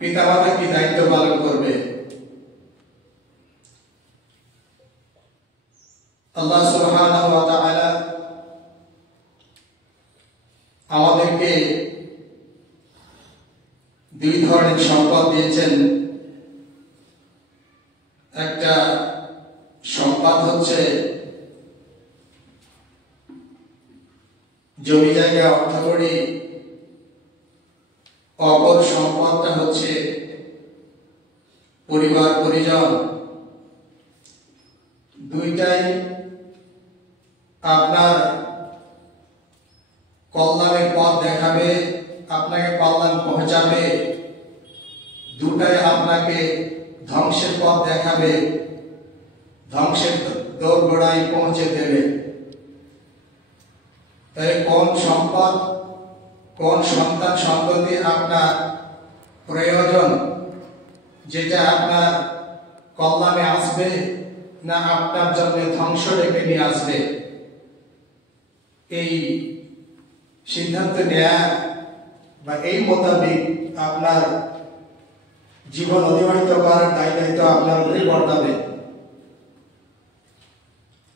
পিতামাতা কি দায়িত্ব পালন করবে। আল্লাহ সুবহানাহু ওয়া তাআলা আমাদেরকে দুই ধরনের সম্পদ দিয়েছেন। একটা সম্পদ হচ্ছে জমি জায়গা অর্থকড়ি, অপর সম্পদটা হচ্ছে পরিবার পরিজন। দুইটাই আপনার কল্যাণের পথ দেখাবে, আপনাকে কল্যাণ পৌঁছাবে। দুটাই আপনাকে ধ্বংসের পথ দেখাবে, ধ্বংসের দোরগোড়ায় পৌঁছে দেবে। তাই কোন সম্পদ, কোন সন্তান সন্ততি আপনার প্রয়োজন, যেটা আপনার কল্যাণে আসবে না আপনার জন্য ধ্বংস ডেকে নিয়ে আসবে, এই সিদ্ধান্ত নেয়া বা এই মোতাবেক আপনার জীবন অতিবাহিত করার দায়িত্ব আপনার উপরে বর্তাবে।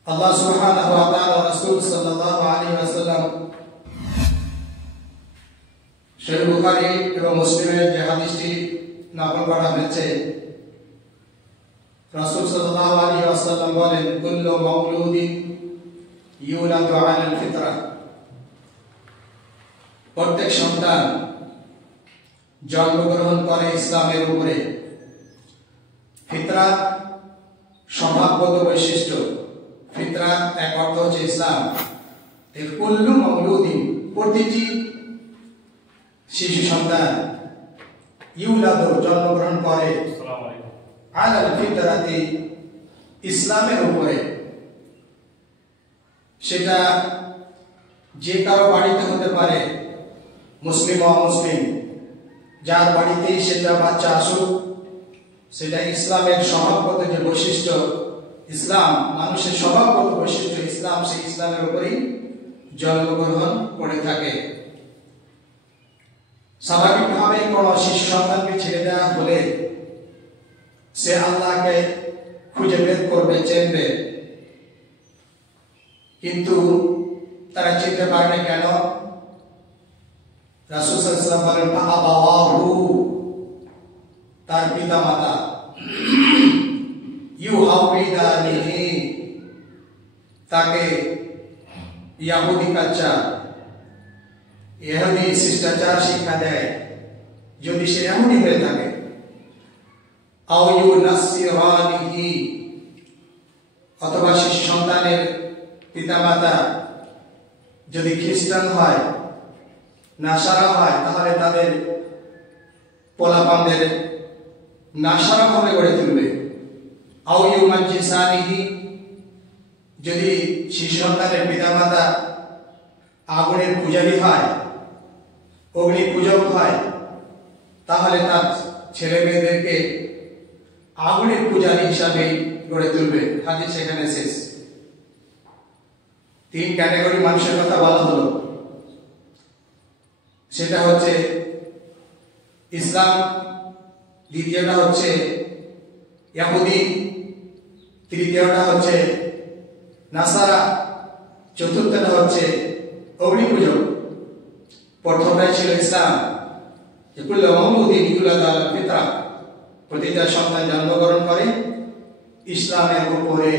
আল্লাহ সুবহানাহু ওয়া তাআলা রাসূল সাল্লাল্লাহু আলাইহি ওয়াসাল্লাম সহিহ বুখারী এবং মুসলিমের যে হাদিসটি নকল করা হয়েছে, রাসূল সাল্লাল্লাহু আলাইহি ওয়াসাল্লাম বলেন, কুল্লু মাওলুদিন ইউলাদু আলাল ফিতরা, প্রত্যেক সন্তান জন্মগ্রহণ করে ইসলামের উপরে। ফিতরাত স্বভাবগত বৈশিষ্ট্য, ফিতরাত এক অর্থ হচ্ছে ইসলাম। কুল্লু মাওলুদিন, প্রতিটি শিশু সন্তান ইউলাদু জন্মগ্রহণ করে আলাল ফিতরাতি, ইসলামের উপরে। সেটা যে কারো বাড়িতে হতে পারে, মুসলিম অমুসলিম, যার বাড়িতেই সেটা বাচ্চা আসুক, সেটা ইসলামের স্বভাবগত যে বৈশিষ্ট্য, ইসলাম মানুষের স্বভাবগত বৈশিষ্ট্য ইসলাম, সেই ইসলামের উপরেই জন্মগ্রহণ করে থাকে। স্বাভাবিকভাবে কোনো শিশু সন্তানকে ছেড়ে দেওয়া হলে সে আল্লাহকে খুঁজে বের করবে, চিনবে, কিন্তু তারা চিনতে পারে না কেন? রাসূল সাল্লাল্লাহু আলাইহি ওয়াসাল্লাম বলেন, আবাওয়াহু, তার পিতা মাতা, ইউহাউইদানিহি, তাকে ইহুদি কালচার, ইহুদি শিষ্টাচার শিক্ষা দেয় যদি সে ইহুদি হয়ে থাকে। আও ইউনাসসিরানিহি, অথবা শিশু সন্তানের পিতামাতা যদি খ্রিস্টান হয়, নাসারা হয়, তাহলে তাদের পোলাপানদের নাসারা ভাবে গড়ে তুলবে। আও ইউমাজ্জিসানিহি, যদি শিশু সন্তানের পিতামাতা আগুনের পূজারী হয়, অগ্নি পূজক হয়, তাহলে তার ছেলে মেয়েদেরকে আগুনের পূজারী হিসাবে গড়ে তুলবে। হাদিস সেখানে শেষ। তিন ক্যাটাগরি মানুষের কথা বলা হলো। সেটা হচ্ছে ইসলাম, দ্বিতীয়টা হচ্ছে ইহুদি, তৃতীয়টা হচ্ছে নাসারা, চতুর্থটা হচ্ছে অগ্নি পূজক। প্রথমটাই ছিল ইসলাম, কুল্লু মাওলুদিন ইউলাদু আলাল ফিতরা, প্রতিটা সন্তান জন্মগ্রহণ করে ইসলামের উপরে।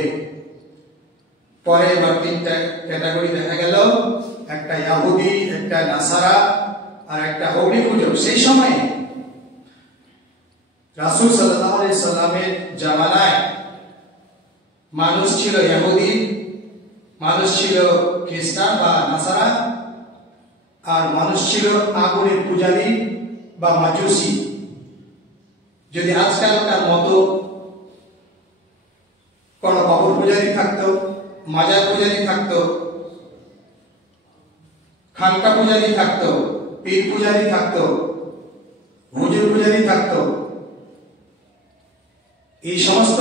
পরে এবার তিনটা ক্যাটাগরি দেখা গেল, একটা ইহুদি, একটা নাসারা, আর একটা অগ্নি পূজক। সেই সময় রাসূল সাল্লাল্লাহু আলাইহি সাল্লামের জামানায় মানুষ ছিল ইহুদি, মানুষ ছিল খ্রিস্টান বা নাসারা, আর মানুষ ছিল আগুনের পূজারী বা মাজুসি। যদি আজকালকার মতো কোন কবর পূজারী থাকতো, মাজার পূজারী থাকতো, খানকা পূজারী থাকতো, পীর পূজারী থাকতো, হুজুর পূজারী থাকতো, এই সমস্ত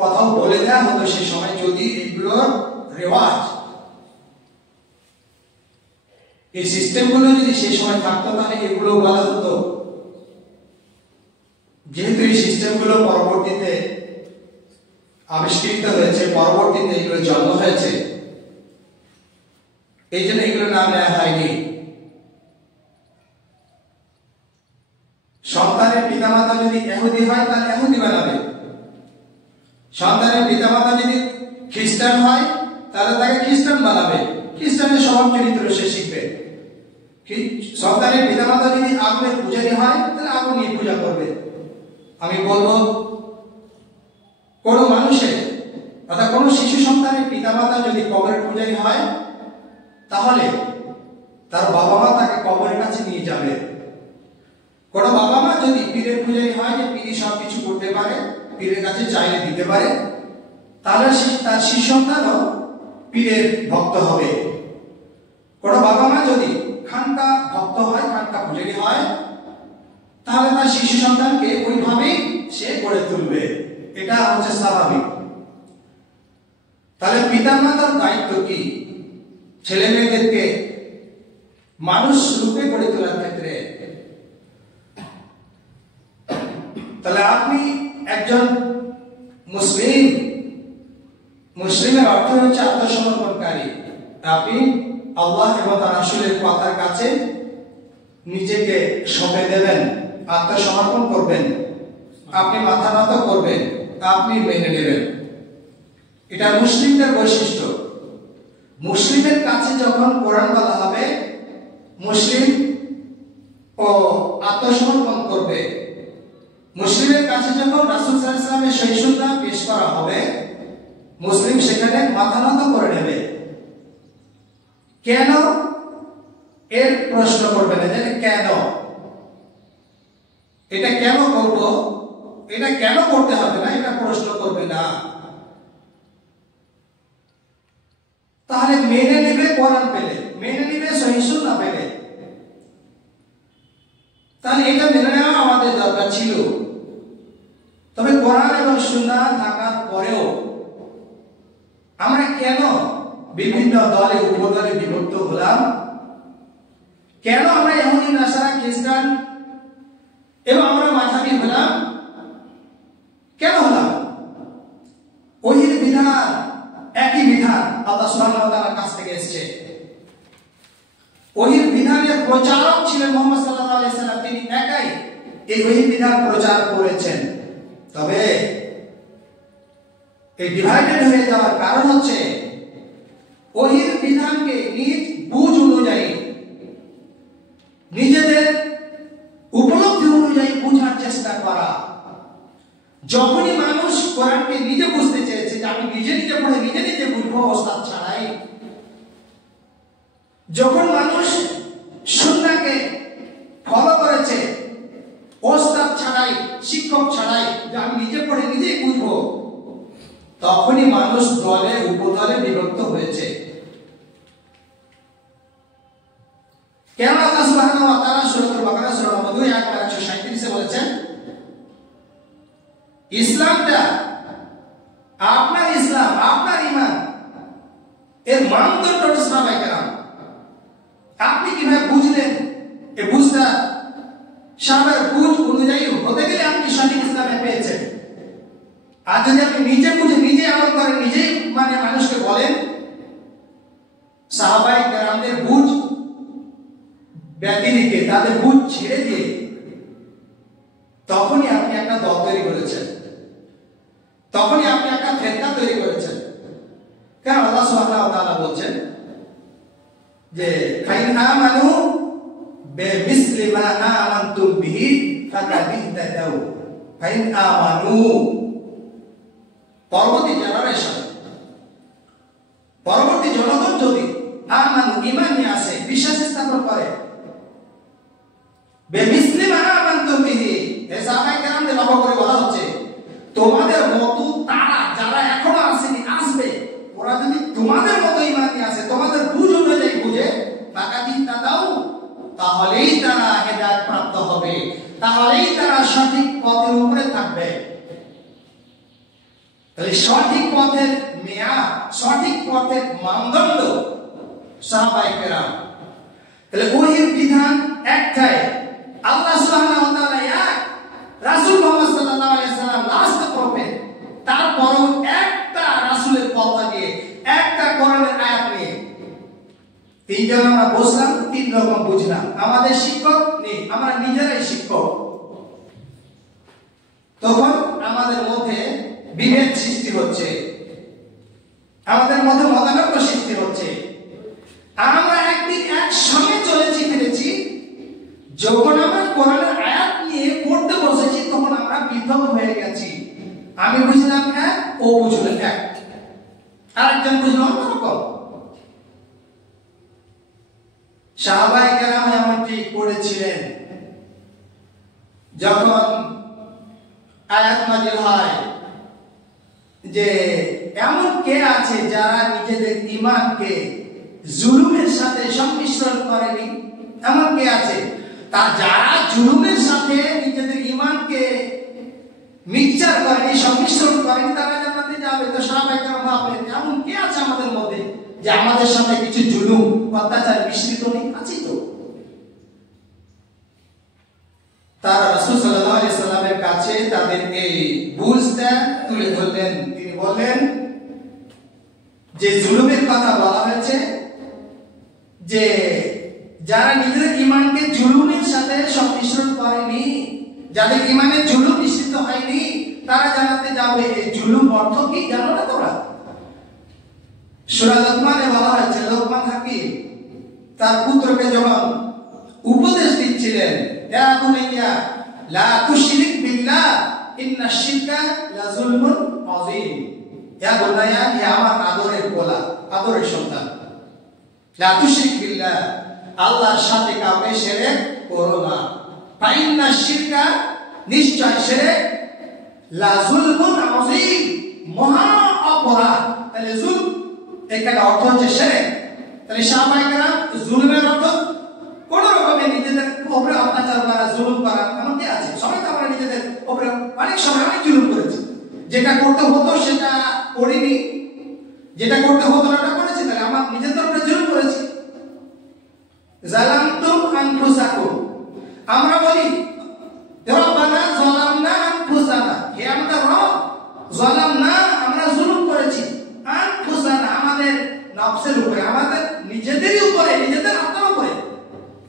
কথাও বলে দেওয়া হতো সে সময়, যদি এগুলো রেওয়াজ এই সিস্টেমগুলো যদি সেই সময় থাকতো তাহলে এগুলো বলা হতো। যেহেতু এই সিস্টেমগুলো পরবর্তীতে আবিষ্কৃত হয়েছে, পরবর্তীতে এগুলো জন্ম হয়েছে, এই জন্য এগুলো নাম নেওয়া হয়নি। সন্তানের পিতামাতা যদি ইহুদি হয় তাহলে ইহুদি বানাবে, সন্তানের পিতামাতা যদি খ্রিস্টান হয় তাহলে তাকে খ্রিস্টান বানাবে, খ্রিস্টানের স্বভাব চরিত্র সে শিখবে। সন্তানের পিতামাতা যদি আগুনের পূজারী হয় তাহলে আগুন নিয়ে পূজা করবে। আমি বলবো কোন মানুষের অর্থাৎ কোন শিশু সন্তানের পিতামাতা যদি কবরের পূজারী হয় তাহলে তার বাবা মা তাকে কবরের কাছে নিয়ে যাবে। কোন বাবা মা যদি পীরের পূজারী হয়, যে পীর সবকিছু করতে পারে, পীরের কাছে চাইলে দিতে পারে, তাহলে তার শিশু সন্তানও পীরের ভক্ত হবে। কোন বাবা মা যদি খানকা ভক্ত হয়, খানকা পূজারী হয়, তাহলে তার শিশু সন্তানকে ওইভাবেই সে গড়ে তুলবে। এটা হচ্ছে স্বাভাবিক। তাহলে পিতামাতার দায়িত্ব কি ছেলে মেয়েদেরকে মানুষ রূপে গড়ে তোলার ক্ষেত্রে? তাহলে আপনি একজন মুসলিম, মুসলিমের অর্থ হচ্ছে আত্মসমর্পণকারী। আপনি আল্লাহ এবং তার রাসূলের কথার কাছে নিজেকে সঁপে দেবেন, আত্মসমর্পণ করবেন, আপনি মাথা নত করবেন, আপনি মেনে নেবেন। এটা মুসলিমদের বৈশিষ্ট্য। মুসলিমের কাছে যখন কোরআন বলা হবে, মুসলিম ও আত্মসমর্পণ করবে। মুসলিমের কাছে যখন রাসূল সাল্লাল্লাহু আলাইহি ওয়াসাল্লামের সহিষ্ণুতা পেশ করা হবে, মুসলিম সেখানে মাথা নত করে নেবে। কেন? এর প্রশ্ন করবে না যে কেন, এটা কেন করব, এটা কেন করতে হবে না, এটা প্রশ্ন করবে না। তাহলে মেনে নেবে কোরআন পেলে, মেনে নেবে সহিষ্ণুতা পেলে। তাহলে এটা মেনে নেওয়া আমাদের দরকার ছিল। তবে কোরআন এবং সুন্নাহ থাকার পরেও আমরা কেন বিভিন্ন দলে উপদলে বিভক্ত হলাম? কেন আমরা ইহুদি, নাসারা, খ্রিস্টান এবং আমরা মাযহাবী হলাম? কেন হলাম? ওহির বিধান একই বিধান আল্লাহ সুবহানাহু ওয়া তাআলার কাছ থেকে এসেছে। ওহির বিধানের প্রচারক ছিলেন মুহাম্মদ সাল্লাল্লাহু আলাইহি সাল্লাম, তিনি একাই এই ওহির বিধান প্রচার করেছেন। তবে এই ডিভাইডেড হয়ে যাওয়ার কারণ হচ্ছে ওহির বিধানকে নিজ বুঝ অনুযায়ী, নিজেদের উপলব্ধি অনুযায়ী বোঝার চেষ্টা করা। যখনই মানুষ কোরআনকে নিজে বুঝতে চেয়েছে যে আমি নিজে নিজে পড়ে নিজে নিজে বুঝবো ওস্তাদ ছাড়াই, যখন মানুষ সুন্নাহকে ফলো করেছে ওস্তাদ ছাড়াই, শিক্ষক ছাড়াই, যে আমি নিজে পড়ে নিজেই বুঝবো, তখনই মানুষ দলে উপদলে বিভক্ত হয়েছে। কেন আল্লাহ সুবহানাহু ওয়া তাআলা সূরাতুল বাকারা সূরা নম্বর 2 আয়াত 137 এ বলেছেন, ইসলামটা আপনার ইসলাম, আপনার ঈমান, এর মানদণ্ড হচ্ছে সাহাবায়ে কেরাম। আপনি কিভাবে বুঝলেন? এই বুঝটা সাহাবার বুঝ অনুযায়ী হতে গেলে আপনি সঠিক ইসলামে পেয়েছেন। আর যদি আপনি নিজে বুঝে নিজে আমল করেন, নিজেই মানে মানুষকে বলেন, সাহাবায়ে কেরামদের বুঝ ব্যতিরেকে তাদের বুঝ ছেড়ে দিয়ে, তখনই আপনি একটা দল তৈরি করেছেন, তখনই আপনি একটা ফেরকা তৈরি করেছেন। কারণ আল্লাহ সুবহানাহু ওয়া তাআলা বলছেন যে ফাইন আমানু বিমিসলি মা আমানতুম বিহি ফাকাদ ইহতাদাউ। ফাইন আমানু, পরবর্তী জেনারেশন, পরবর্তী জনগণ যদি আমানু ঈমান নিয়ে আসে, বিশ্বাস স্থাপন করে, বিমিসলি মা আমানতুম বিহি, এই সাহাবায়ে কেরামদের লক্ষ্য করে বলা হচ্ছে তোমাদের মতো তারা যারা এখনো আসেনি, আসবে, ওরা যদি তোমাদের মতো ঈমান নিয়ে আসে, তোমাদের বুঝ অনুযায়ী বুঝে, ফাকাদ ইহতাদাউ, তাহলেই তারা হেদায়েত প্রাপ্ত হবে, তাহলেই তারা সঠিক পথের উপরে থাকবে। তাহলে সঠিক পথের মেয়াদ, সঠিক পথের মানদণ্ড সাহাবায়ে কেরাম। তাহলে ওহির বিধান একটাই, আল্লাহ সুবহানাহু ওয়া তাআলা এক, রাসূল মুহাম্মদ সাল্লাল্লাহু আলাইহি সাল্লাম লাস্ট প্রফেট, তারপরও একটা রাসূলের কথা দিয়ে, একটা কোরআনের আয়াত নিয়ে তিনজন আমরা বসলাম, তিন রকম বুঝলাম। আমাদের শিক্ষক নেই, আমরা নিজেরাই শিক্ষক। তখন আমাদের মধ্যে বিভেদ সৃষ্টি হচ্ছে, আমাদের মধ্যে মতানৈক্য সৃষ্টি হচ্ছে। আমরা একদিন একসঙ্গে চলেছি ফিরেছি, যখন আমরা কোরআনের আয়াত নিয়ে পড়তে বসেছি তখন আমরা পৃথক হয়ে গেছি। আমি বুঝলাম এক, ও বুঝলো এক, আরেকজন বুঝলো অন্যরকম। সাহাবায়ে কেরাম এমনটি করেছিলেন। যখন আয়াত নাযিল হয় যে এমন কে আছে যারা নিজেদের ঈমানকে জুলুমের সাথে সংমিশ্রণ করেনি, এমন কে আছে? তা যারা জুলুমের সাথে নিজেদের ঈমানকে মিক্সচার করেনি, সংমিশ্রণ করেনি, তারা জান্নাতে যাবে। তো সাহাবায়ে কেরাম ভাবলেন এমন কে আছে আমাদের মধ্যে যে আমাদের সাথে কিছু জুলুম অত্যাচার মিশ্রিত নেই? আছে তো। তারা রাসূল সাল্লাল্লাহু আলাইহি সাল্লামের কাছে তাদের এই বুঝটা তুলে ধরলেন। তিনি বললেন যে জুলুমের কথা বলা হয়েছে, যে যারা নিজেদের ঈমানকে জুলুমের সাথে সংমিশ্রণ করেনি, যাদের ঈমানে জুলুম মিশ্রিত হয়নি, তারা জান্নাতে যাবে। এই জুলুম অর্থ কি জানো না তোমরা? সূরা লোকমানে বলা হয়েছে, লোকমান হাকিম তার পুত্রকে যখন উপদেশ দিচ্ছিলেন, ইয়া বুনাইয়া লা তুশরিক বিল্লাহ ইন্নাশ শিরকা লাযুলমুন আযীম। ইয়া বুনাইয়া, হে আমার আদরের পোলা, আদরের সন্তান, লা তুশরিক বিল্লাহ, আল্লাহর সাথে কাউকে শিরক করো না। ফাইন্নাশ শিরকা, নিশ্চয় শিরক, লাযুলমুন আযীম, মহা অপরাধ। তাহলে জুলম এখানে অর্থ হচ্ছে শিরক। তাহলে সাহাবায়ে কেরাম জুলুমের অর্থ কোন রকমে নিজেদের উপরে অত্যাচার করা, জুলুম করা, এমন কি আছে? সবাই তো আমরা নিজেদের উপরে অনেক সময় অনেক জুলুম করেছি। যেটা করতে হতো সেটা করিনি, যেটা করতে হতো না ওটা করেছি। তাহলে আমার নিজেদের উপরে জুলুম করেছি। যালামতুম আনফুসাকুম, আমরা বলি রব্বানা যালামনা আনফুসানা, হে আমাদের রব, যালামনা, আমরা জুলুম করেছি, আনফুসানা, আমাদের নফসের উপরে, আমাদের নিজেদেরই উপরে, নিজেদের আত্মার উপরে।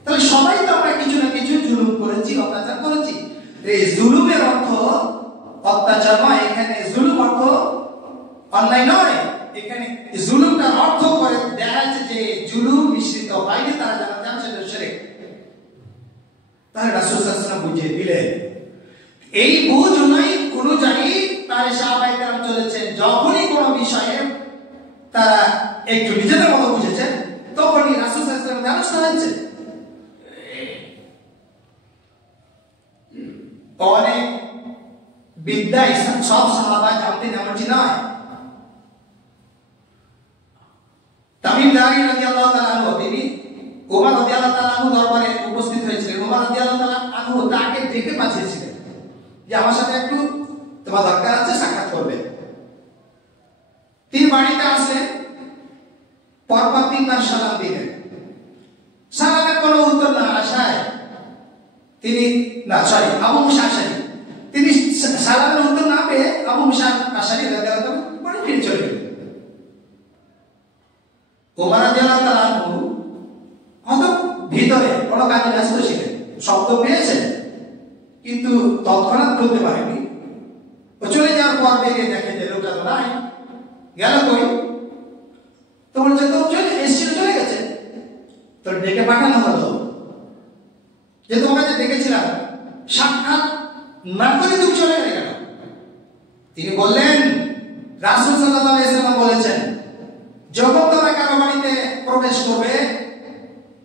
তাহলে সবাই তো আমরা কিছু না কিছু জুলুম করেছি, অত্যাচার করেছি। এই জুলুমের অর্থ অত্যাচার নয়, এখানে জুলুম অর্থ অন্যায় নয়। এখানে জুলুমটার অর্থ করে দেখা যাচ্ছে যে জুলুম মিশ্রিত হয়নি, তারা জান্নাতে যাবে, সেটা শিরক। তাহলে রাসূল সাল্লাল্লাহু আলাইহি ওয়াসাল্লাম বুঝিয়ে দিলেন। এই বুঝ অনুযায়ী তার সাহাবায়ে কেরাম চলেছেন। যখনই কোনো বিষয়ে তারা একটু নিজেদের মতো বুঝেছেন, তখনই রাসূল সাল্লাল্লাহু আলাইহি ওয়াসাল্লামের দ্বারস্থ হয়েছে। অনেক বিদ্যা সব সাহাবা জানতেন এমনটি নয়। তামিম দারি রাদিয়াল্লাহু তাআলা আনহু, তিনি ওমর রাদিয়াল্লাহু তাআলা আনহু দরবারে উপস্থিত হয়েছিলেন। ওমর রাদিয়াল্লাহু তাআলা আনহু তাকে ডেকে পাঠিয়েছিলেন যে আমার সাথে একটু তোমার দরকার আছে, সাক্ষাৎ করবে। তিনি বাড়িতে আসলেন, পরপর তিনবার সালাম দিলেন। সালামের কোনো উত্তর না আসায় তিনি আবু মুসা আশারী, তিনি সালামের উত্তর না পেয়ে আবু মুসা আশারী রাদিয়াল্লাহু তাআলা বাড়ি ফিরে চলে গেলেন। ওমর রাদিয়াল্লাহু তাআলা আনহু হয়তো ভিতরে কোনো কাজে ব্যস্ত ছিলেন, শব্দ পেয়েছেন কিন্তু তৎক্ষণাৎ বলতে পারেনি। ও চলে যাওয়ার পর বেরিয়ে দেখে যে লোকটা তো নাই, গেল কই? তো বলছে তো চলে গেছে। তো ডেকে পাঠানো হলো যে তোমাকে ডেকেছিলাম, সাক্ষাৎ না করে তুমি চলে গেলে কেন? তিনি বললেন রাসূল সাল্লাল্লাহু আলাইহি ওয়াসাল্লাম বলেছেন, যখন তোমরা কারো বাড়িতে প্রবেশ করবে,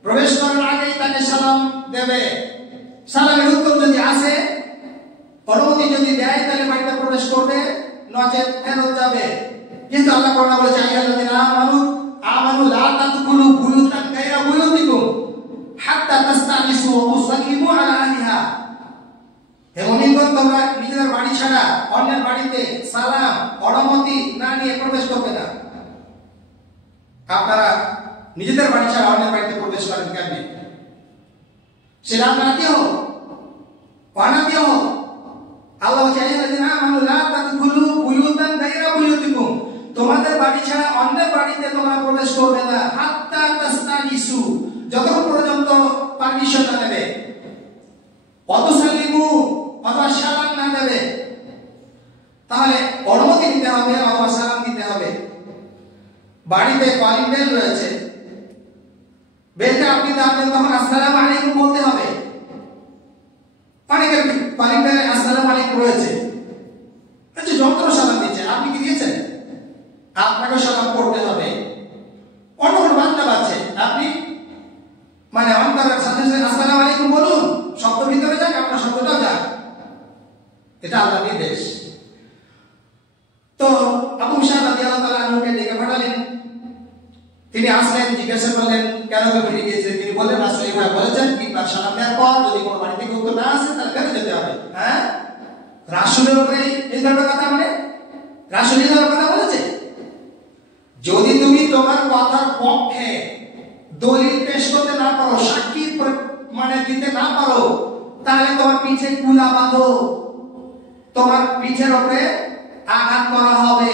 প্রবেশ করার আগেই তাকে সালাম দেবে। সালামের উত্তর যদি আসে, অনুমতি যদি দেয়, তাহলে বাড়িতে প্রবেশ করবে, নচেৎ ফেরত যাবে। কিন্তু আল্লাহ কোরআনে বলেছে, আইয়ুহাল্লাযীনা আমানু লা তাদখুলু বুয়ুতান গায়রা বুয়ুতিকুম হাত্তা তাস্তানিসু ওয়া তুসাল্লিমু আলা আহলিহা। হে মুমিনগণ, তোমরা নিজেদের বাড়ি ছাড়া অন্যের বাড়িতে সালাম অনুমতি না নিয়ে প্রবেশ করবে না। আপনারা নিজেদের বাড়ি ছাড়া অন্যের বাড়িতে প্রবেশ করেন কেন? সেটা আপনার আত্মীয় হোক, অনাত্মীয় হোক। আল্লাহ বলছে আইয়াল্লাযিনা আমানু লা তাদখুলু বুয়ুতান গায়রা বুয়ুতিকুম, তোমাদের বাড়ি ছাড়া অন্যের বাড়িতে তোমরা প্রবেশ করবে না হাত্তা তাস্তানিসু, যতক্ষণ পর্যন্ত পারমিশন না নেবে, অতুসাল্লিমু অথবা সালাম না দেবে। তাহলে অনুমতি দিতে হবে অথবা সালাম দিতে হবে। বাড়িতে কলিং বেল রয়েছে, বেলটা আপনি দাববেন তখন আসসালামু আলাইকুম বলতে হবে। অনেকের কলিং বেলে আসসালামু আলাইকুম রয়েছে, আচ্ছা যন্ত্র সালাম দিচ্ছে, আপনি কি দিয়েছেন? আপনাকে সালাম করতে হবে। অন্য কোনো বার্তা পাচ্ছে, আপনি মানে অন্তরের সাথে সাথে আসসালামু আলাইকুম বলুন, শব্দ ভিতরে যাক, আপনার শব্দটাও যাক, এটা আল্লাহর নির্দেশ। তো আবু মুসা রাদিয়াল্লাহু তাআলা আনহুকে ডেকে পাঠালেন। তিনি আসলেন, জিজ্ঞাসা করলেন কেন ফিরে গিয়েছিলেন। তিনি বললেন রাসূল ভাই বলেছেন তিনবার সালাম দেওয়ার পর যদি কোনো বাড়ি থেকে উত্তর না আসে তাহলে ফেরত যেতে হবে। হ্যাঁ, রাসূলের উপরে এই ধরনের কথা বলে, রাসূল এই ধরনের কথা বলেছে। যদি তুমি তোমার কথার পক্ষে দলিল পেশ করতে না পারো, সাক্ষী মানে দিতে না পারো, তাহলে তোমার পিঠে কুলা বাঁধো, তোমার পিঠের উপরে আঘাত করা হবে।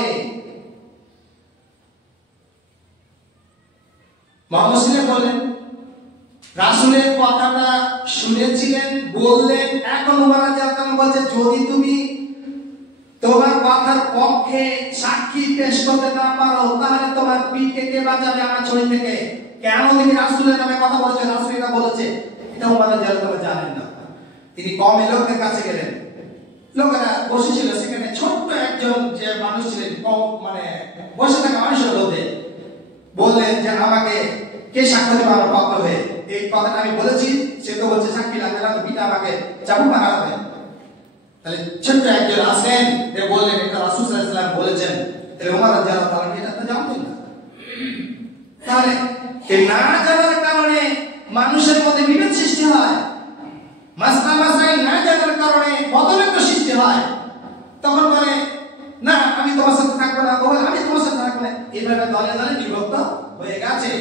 মুসলিম বলেন রাসূলের কথাটা শুনেছিলেন, বললেন। এখন ওমর রাদিয়াল্লাহু আনহু বলছে যদি তুমি তোমার কথার পক্ষে সাক্ষী পেশ করতে না পারো তাহলে তোমার পিঠে কে বাঁচাবে আমার ছড়ি থেকে? কেন তিনি রাসূলের নামে কথা বলেছেন? রাসূল এটা বলেছে, এটা ওমর রাদিয়াল্লাহু আনহু জানেন না। তিনি কওমের লোকদের কাছে গেলেন, লোকেরা বসেছিল, সেখানে ছোট্ট একজন যে মানুষ ছিলেন, মানে বসে থাকা মানুষের মধ্যে বললেন যে আমাকে কে সাক্ষ্য দেবে আমার পক্ষ হয়ে? এই কথাটা আমি বলেছি, সে তো বলছে সাক্ষী লাগবে না, পিতা আমাকে চাবুক মারা হবে। তাহলে ছোট্ট একজন আসলেন, যে বললেন এটা রাসূল সাল্লাল্লাহু আলাইহি ওয়াসাল্লাম বলেছেন। তাহলে ওমর রাদিয়াল্লাহু তাআলা এটা তো জানতেন না। তাহলে এই না জানার কারণে মানুষের মধ্যে বিভেদ সৃষ্টি হয়, মাসলা মাসাইল না জানার কারণে মতভেদ সৃষ্টি হয়। তখন বলে না আমি তোমার সাথে থাকবো না, বলে আমি তোমার সাথে থাকবো না, এইভাবে দলে দলে বিভক্ত হয়ে গেছে।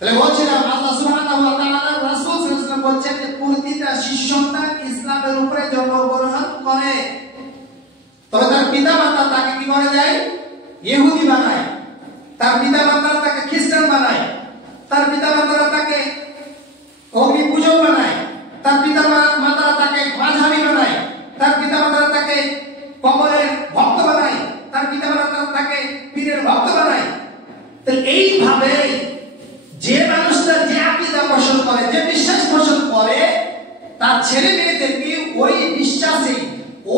তাহলে বলছিলাম আল্লাহ সুবহানাহু ওয়া তাআলা রাসূল সাল্লাল্লাহু আলাইহি ওয়াসাল্লাম বলেছেন যে প্রতিটা শিশু সন্তান ইসলামের উপরে জন্মগ্রহণ করে, তবে তার পিতামাতা তাকে কি করে দেয়? ইহুদি বানায়। তার পিতামাতা তাকে খ্রিস্টান বানায়, তার পিতামাতারা তাকে অগ্নি পূজক বানায়, তার পিতামাতারা তাকে মাযহাবী বানায়, তার পিতামাতারা তাকে কবরের ভক্ত বানায়, তার পিতামাতারা তাকে পীরের ভক্ত বানায়। তো এইভাবে যে মানুষটা যে আকীদা পোষণ করে, যে বিশ্বাস পোষণ করে, তার ছেলে মেয়েদেরকে ওই বিশ্বাসে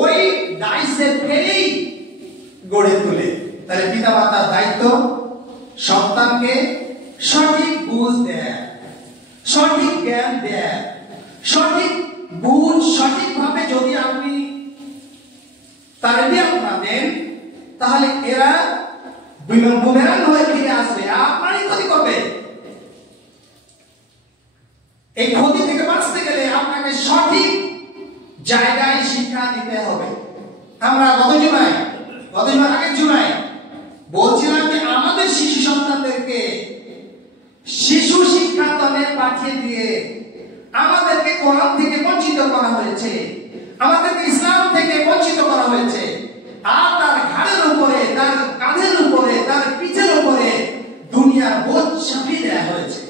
ওই দায়িত্বে ফেলেই গড়ে তোলে। তাহলে পিতামাতার দায়িত্ব সন্তানকে সঠিক বুঝ দেয়, সঠিক জ্ঞান দেয়, সঠিক বুঝ সঠিকভাবে যদি আপনি তারবিয়ত না দেন তাহলে এরা বুমেরাং হয়ে ফিরে আসবে, আপনারই ক্ষতি করবে। এই ক্ষতি থেকে বাঁচতে গেলে আপনাকে সঠিক জায়গায় শিক্ষা দিতে হবে। আমরা গত জুমায় আগের জুমায় বলছিলাম যে আমাদের শিশু সন্তানদেরকে শিশু শিক্ষাদানে পাঠিয়ে দিয়ে আমাদেরকে কোরআন থেকে বঞ্চিত করা হয়েছে, আমাদেরকে ইসলাম থেকে বঞ্চিত করা হয়েছে। আর তার ঘাড়ের উপরে, তার কাঁধের উপরে, তার পিঠের উপরে দুনিয়ার বোঝ চাপিয়ে দেওয়া হয়েছে।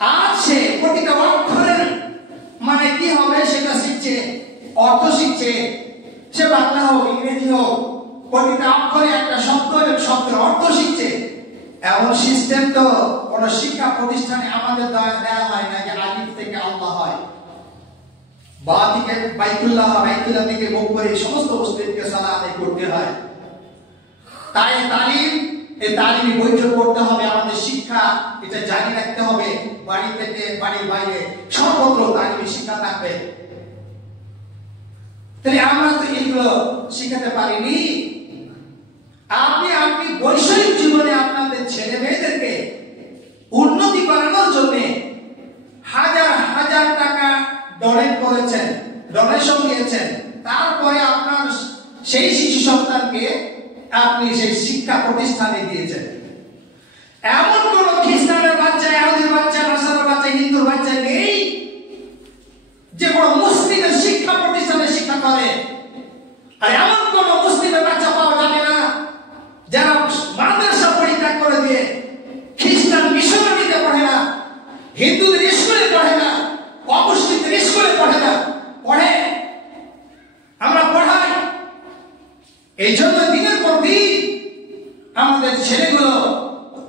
আর সে প্রতিটা অক্ষরের মানে কি হবে সেটা শিখছে, অর্থ শিখছে, সে বাংলা হোক ইংরেজি হোক, প্রতিটা অক্ষরে একটা শব্দ এবং শব্দের অর্থ শিখছে। এমন সিস্টেম তো কোন শিক্ষা প্রতিষ্ঠানে আমাদের দেওয়া হয় না যে আলিফ থেকে আল্লাহ হয়, বা থেকে বাইতুল্লাহ, বাইতুল্লাহ থেকে মুখ করে সমস্ত মুসলিমকে সালাত আদায় করতে হয়। তাই এই তালিমি বৈঠক করতে হবে, আমাদের শিক্ষা এটা জারি রাখতে হবে। বাড়ি থেকে বাড়ির বাইরে সর্বত্র তালিমি শিক্ষা থাকবে। তাহলে আমরা তো এগুলো শিখাতে পারিনি। আপনি বৈষয়িক জীবনে আপনাদের ছেলে মেয়েদেরকে উন্নতি করানোর জন্য হাজার হাজার টাকা ডোনেট করেছেন, ডোনেশন দিয়েছেন, তারপরে আপনার সেই শিশু সন্তানকে আপনি সেই শিক্ষা প্রতিষ্ঠানে দিয়েছেন। এমন কোন খ্রিস্টানের বাচ্চা, ইহুদির বাচ্চা, নাসারার বাচ্চা, হিন্দুর বাচ্চা নেই যে বড় মুসলিমের শিক্ষা প্রতিষ্ঠানে শিক্ষা করে। আর এমন কোন মুসলিমের বাচ্চা পাওয়া যাবে না যারা মাদ্রাসা পরিত্যাগ করে দিয়ে খ্রিস্টান মিশনারিতে পড়ে না, হিন্দুদের স্কুলে পড়ে না, অমুসলিমদের স্কুলে পড়ে না, পড়ে আমরা পড়াই। এই জন্য দিনের পর দিন আমাদের ছেলেগুলো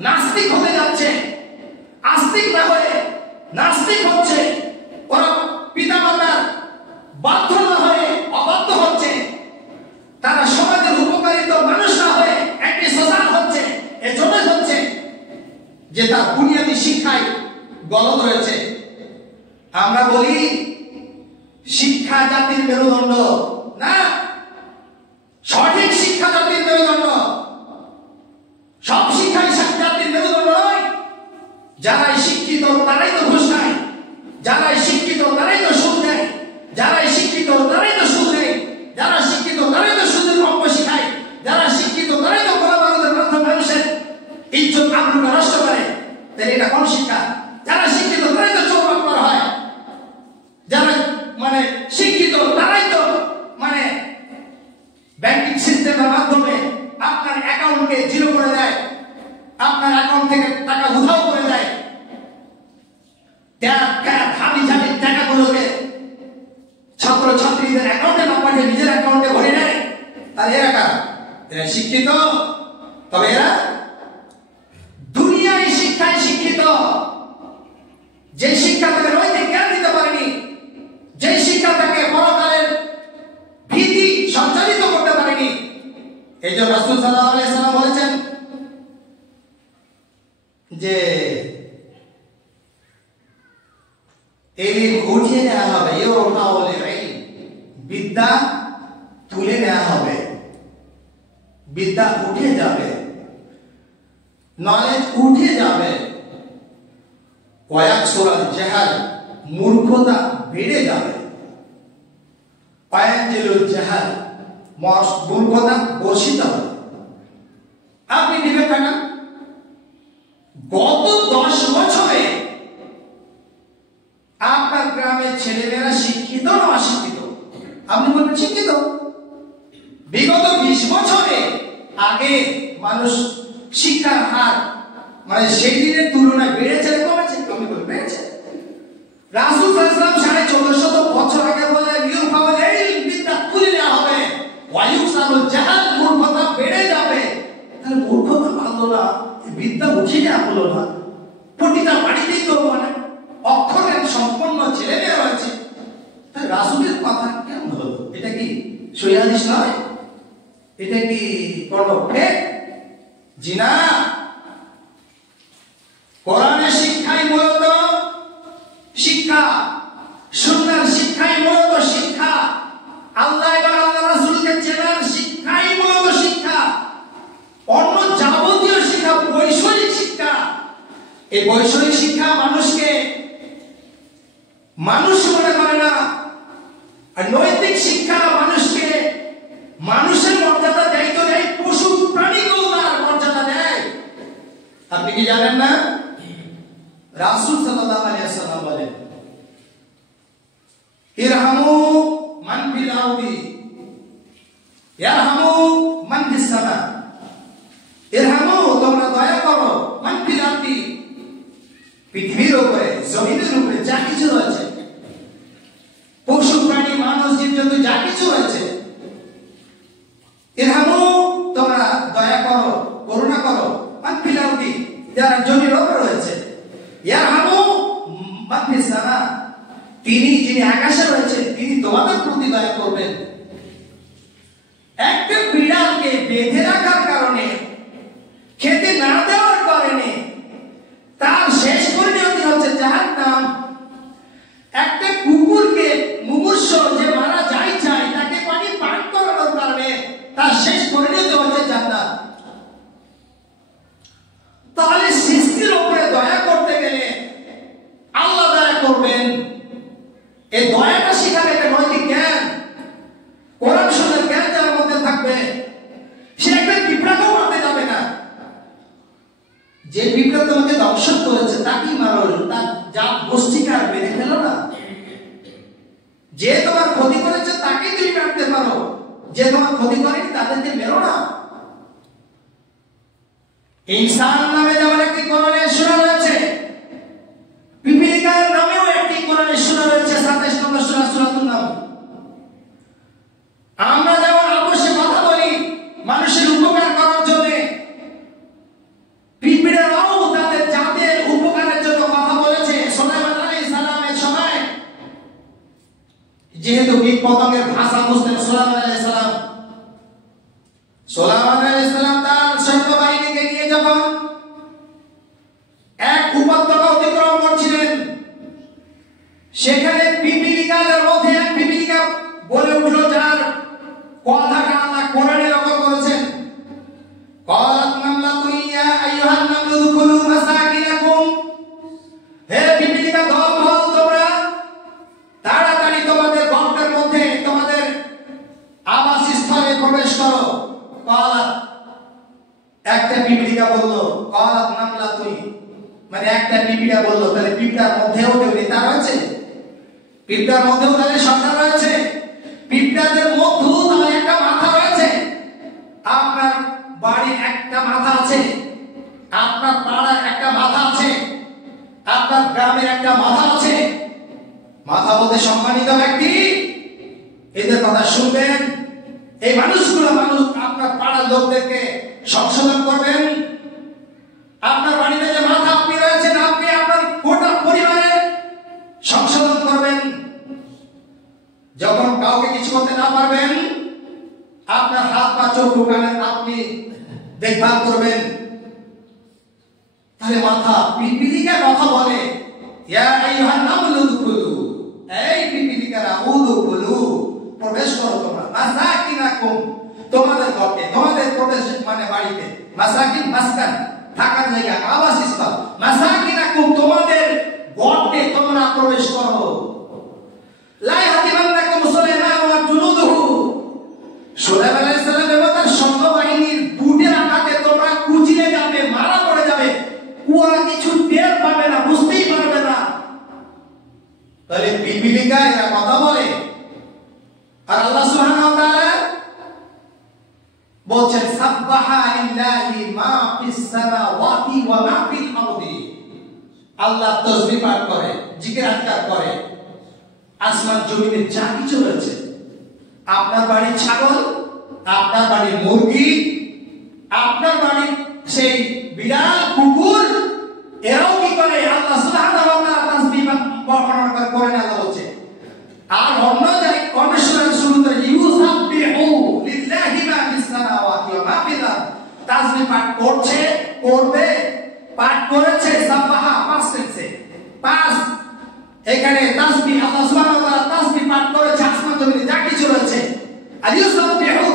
নাস্তিক হতে যাচ্ছে, আস্তিক না হয়ে নাস্তিক হচ্ছে। ওরা পিতামাতার বাধ্য না হয়ে অবাধ্য হচ্ছে, তারা সমাজের উপকারিত মানুষ না হয়ে একটি সোশ্যাল হচ্ছে। এজন্য হচ্ছে যে তার বুনিয়াদী শিক্ষায় গলদ রয়েছে। আমরা বলি শিক্ষা জাতির মেরুদণ্ড না, সঠিক শিক্ষা জাতির মেরুদণ্ড। সব শিক্ষাই জাতির মেরুদণ্ড নয়। যারাই শিক্ষিত তারাই তো ঘুষ খায়, যারাই শিক্ষিত তারাই তো সুদ দেয়, যারাই শিক্ষিত তারাই তো সুদ দেয়, যারা শিক্ষিত তারাই তো সুদের গল্প শিখায়, যারা শিক্ষিত তারাই তো গোলাবারুদের মাধ্যমে মানুষের ইজ্জত আবরু নষ্ট করে। তাহলে এটা কোন শিক্ষা? যারা শিক্ষিত তারাই তো চোর করা হয়, যারা শিক্ষিত তারাই তো ব্যাংকিং সিস্টেমের মাধ্যমে আপনার অ্যাকাউন্টকে জিরো করে দেয়, আপনার অ্যাকাউন্ট থেকে টাকা উধাও করে দেয়, হাবি জাবির টাকাগুলোকে ছাত্র ছাত্রীদের অ্যাকাউন্টে না পাঠিয়ে নিজের অ্যাকাউন্টে ভরে নেয়। তাহলে এরা শিক্ষিত? তবে এরা দুনিয়ায় শিক্ষায় শিক্ষিত, যে শিক্ষা তাকে নৈতিক জ্ঞান দিতে পারেনি, যে শিক্ষা তাকে পরকালের ভীতি সঞ্চারিত করতে পারেনি। এই যে রাসূল সাল্লাল্লাহু আলাইহি ওয়াসাল্লাম বলেছেন যে এলিম উঠিয়ে নেওয়া হবে, বিদ্যা তুলে নেওয়া হবে, বিদ্যা উঠে যাবে, নলেজ উঠে যাবে। ওয়ায়াকসুরাল জাহাল, মূর্খতা বেড়ে যাবে। ওয়ায়ানজিলুল জাহাল, মূর্খতা বর্ষিত হবে। আপনি ভেবে থাকেন গত 10 বছরে আপনার গ্রামের ছেলেমেয়েরা শিক্ষিত না অশিক্ষিত? আপনি বলবেন শিক্ষিত। বিগত 20 বছরে আগে মানুষ শিক্ষার হার সেই দিনের তুলনায় বেড়েছে না কমেছে? আমি বলি বেড়েছে। রাসূল সাল্লাল্লাহু আলাইহি ওয়াসাল্লাম 1400 বছর আগে বলে বিদ্যা তুলে নেওয়া হবে, ওয়ায়ুকসারুল জাহাল, মূর্খতা বেড়ে যাবে। তাহলে মূর্খতা ভালো না, বিদ্যা উঠে নেওয়া হলো না। প্রতিটা বাড়িতেই তো অক্ষরের সম্পন্ন ছেলেমেয়েরা রয়েছে। তাহলে রাসূলের কথা কেমন হলো? এটা কি সহিহ হাদিস নয়? এটা কি কোনো ফেক? জি না। কোরআনের শিক্ষাই মূলত শিক্ষা, সুন্নাহর শিক্ষাই মূলত শিক্ষা, আল্লাহ এবং আল্লাহর রাসূলকে চেনার শিক্ষাই মূলত শিক্ষা। অন্য যাবতীয় শিক্ষা বৈষয়িক শিক্ষা। এই বৈষয়িক শিক্ষা মানুষকে মানুষ মনে করে না। আর নৈতিক শিক্ষা মানুষকে মানুষের মর্যাদা দেয়, তো দেয়, পশু প্রাণীকেও তার মর্যাদা দেয়। আপনি কি জানেন না? রাসূল সাল্লাল্লাহু আলাইহি ওয়াসাল্লাম বলেন, ইরহামু মান ফিল আরদি ইয়ারহামু মান ফিস সামা। ইরহামু, তোমরা দয়া করো, মান ফিল আরদি, পৃথিবীর উপরে, জমিনের উপরে যা কিছু রয়েছে, পশু প্রাণী মানুষ জীবজন্তু যা কিছু রয়েছে, ইরহামু, তোমরা দয়া করো, করুণা করো, মান ফিল আরদি, যারা জমির উপরে রয়েছে, ইয়ারহামু মান ফিস সামা, তিনি যিনি আকাশে রয়েছেন তিনি তোমাদের প্রতি দয়া করবেন। একটা বিড়ালকে বেঁধে রাখার কারণে, খেতে না দেওয়ার কারণে তার শেষ পরিণতি হচ্ছে জাহান্নাম। একটা কুকুরকে মুমূর্ষ যে মারা যায় চাই, তাকে পানি পান করানোর কারণে তার শেষ পরিণতি হচ্ছে জান্নাত। তাহলে সৃষ্টির উপরে দয়া করতে গেলে আল্লাহ দয়া করবেন। এই দয়াটা শিখাবে একটা নৈতিক জ্ঞান, কোরআন সুন্নাহর জ্ঞান যার মধ্যে থাকবে, সে একটা পিঁপড়াকেও মারতে যাবে না। যে পিঁপড়া দর্শন করেছে তাকেই মারো, তার জাত গোষ্ঠীকে আর মেরে ফেলো না। যে তোমার ক্ষতি করেছে তাকেই তুমি মারতে পারো, যে তোমার ক্ষতি করেনি তাদেরকে মেরো না। ইনসান নামে যেমন একটি কোরআনে সূরা রয়েছে, পিপীলিকার নামেও একটি কোরআনে সূরা রয়েছে, 27 নম্বর সূরা সূরাতুন নাম। আমরা যেমন অবশ্যই কথা বলি মানুষের উপকার করার জন্য, পিঁপড়েরাও তাদের জাতের উপকারের জন্য কথা বলেছে। সুলাইমান আলাইহিস সালামের সময় যেহেতু কীটপতঙ্গের ভাষা বুঝতেন সুলাইমান আলাইহিস সালাম তার সৈন্যবাহিনীকে নিয়ে যখন এক উপত্যকা অতিক্রম করছিলেন, সেখানে পিপীলিকাদের মধ্যে এক পিপীলিকা বলে উঠল, যার কথাটা আল্লাহ কোরআনে রেকর্ড করেছেন। ক্বালাত নামলাতুন ইয়া আইয়ুহান নামলু দুখুলু মাসাকিনাকুম, হে পিপীলিকা দল, তোমরা তাড়াতাড়ি তোমাদের গর্তের মধ্যে তোমাদের আবাসস্থলে প্রবেশ করো। ক্বালাত, একটা পিপীলিকা বলল, ক্বালাত নামলাতুন মানে একটা পিঁপড়া বলল, তাহলে পিঁপড়ার মধ্যেও কেউ নেতা রয়েছে, পিঁপড়ার মধ্যেও তাহলে সরকার রয়েছে, পিঁপড়াদের মধ্যেও তাহলে একটা মাথা রয়েছে। আপনার বাড়ির একটা মাথা আছে, আপনার পাড়ার একটা মাথা আছে, আপনার গ্রামের একটা মাথা আছে। মাথা বলতে সম্মানিত ব্যক্তি, এদের কথা শুনবেন। এই মানুষগুলো মানুষ আপনার পাড়ার লোকদেরকে সংশোধন করবেন। আপনার বাড়িতে যে মাথা আপনি রয়েছেন, আপনি আপনার গোটা পরিবারের সংশোধন করবেন। যখন কাউকে কিছু করতে না পারবেন, আপনার হাত পা চোখ কানে আপনি দেখভাল করবেন। তাহলে মাথা পিপীলিকা কথা বলে, ইয়া আইয়ুহান নামলু দুখুলু, এই পিপীলিকারা উদুখুলু প্রবেশ করো তোমরা, মাসাকিনাকুম তোমাদের ঘরে, তোমাদের প্রবেশ মানে বাড়িতে, মাসাকিন মাসকান থাকার জায়গা, আবাসস্থল, মাসাকিনাকুম তোমাদের ঘরে তোমরা প্রবেশ করো। লা ইয়াহতিমান্নাকুম সুলাইমান ওয়া জুনুদুহু, সুলাইমান আলাইহিস সালাম এবং তার সৈন্যবাহিনীর বুটের আঘাতে তোমরা কুঁচিয়ে যাবে, মারা পড়ে যাবে, ওরা কিছু টের পাবে না, বুঝতেই পারবে না। তাহলে পিপীলিকা এরা কথা বলে, আর আল্লাহ সুবহানাহু ওয়া তাআলা বলছেন সাব্বাহা লিল্লাহি মা ফিস সামাওয়াতি ওয়া মা ফিল আরদি, আল্লাহ তাসবিহ পাঠ করে, জিকির আজকার করে, আসমান জমিনে যা কিছু রয়েছে, আপনার বাড়ির ছাগল, আপনার বাড়ির মুরগি, আপনার বাড়ির সেই বিড়াল কুকুর, এরাও কি করে আল্লাহ সুবহানাহু ওয়া তাআলা তাসবিহ বর্ণনা করেন। আল্লাহ বলছে, আর অন্য জায়গায় কন্ডিশনাল শুরুতে ইউসাব্বিহু লিল্লাহি মা ফিস সামাওয়াতি ওয়া মা ফিল আরদ, তাসবিহ পাঠ করছে, করবে, পাঠ করেছে, সাব্বাহা পাস্ট টেন্সে, পাস্ট এখানে তাসবিহ আল্লাহ সুবহানাহু ওয়া তাআলা তাসবিহ পাঠ করেছে আসমান জমিনে যা কিছু রয়েছে। আর ইউসাব্বিহু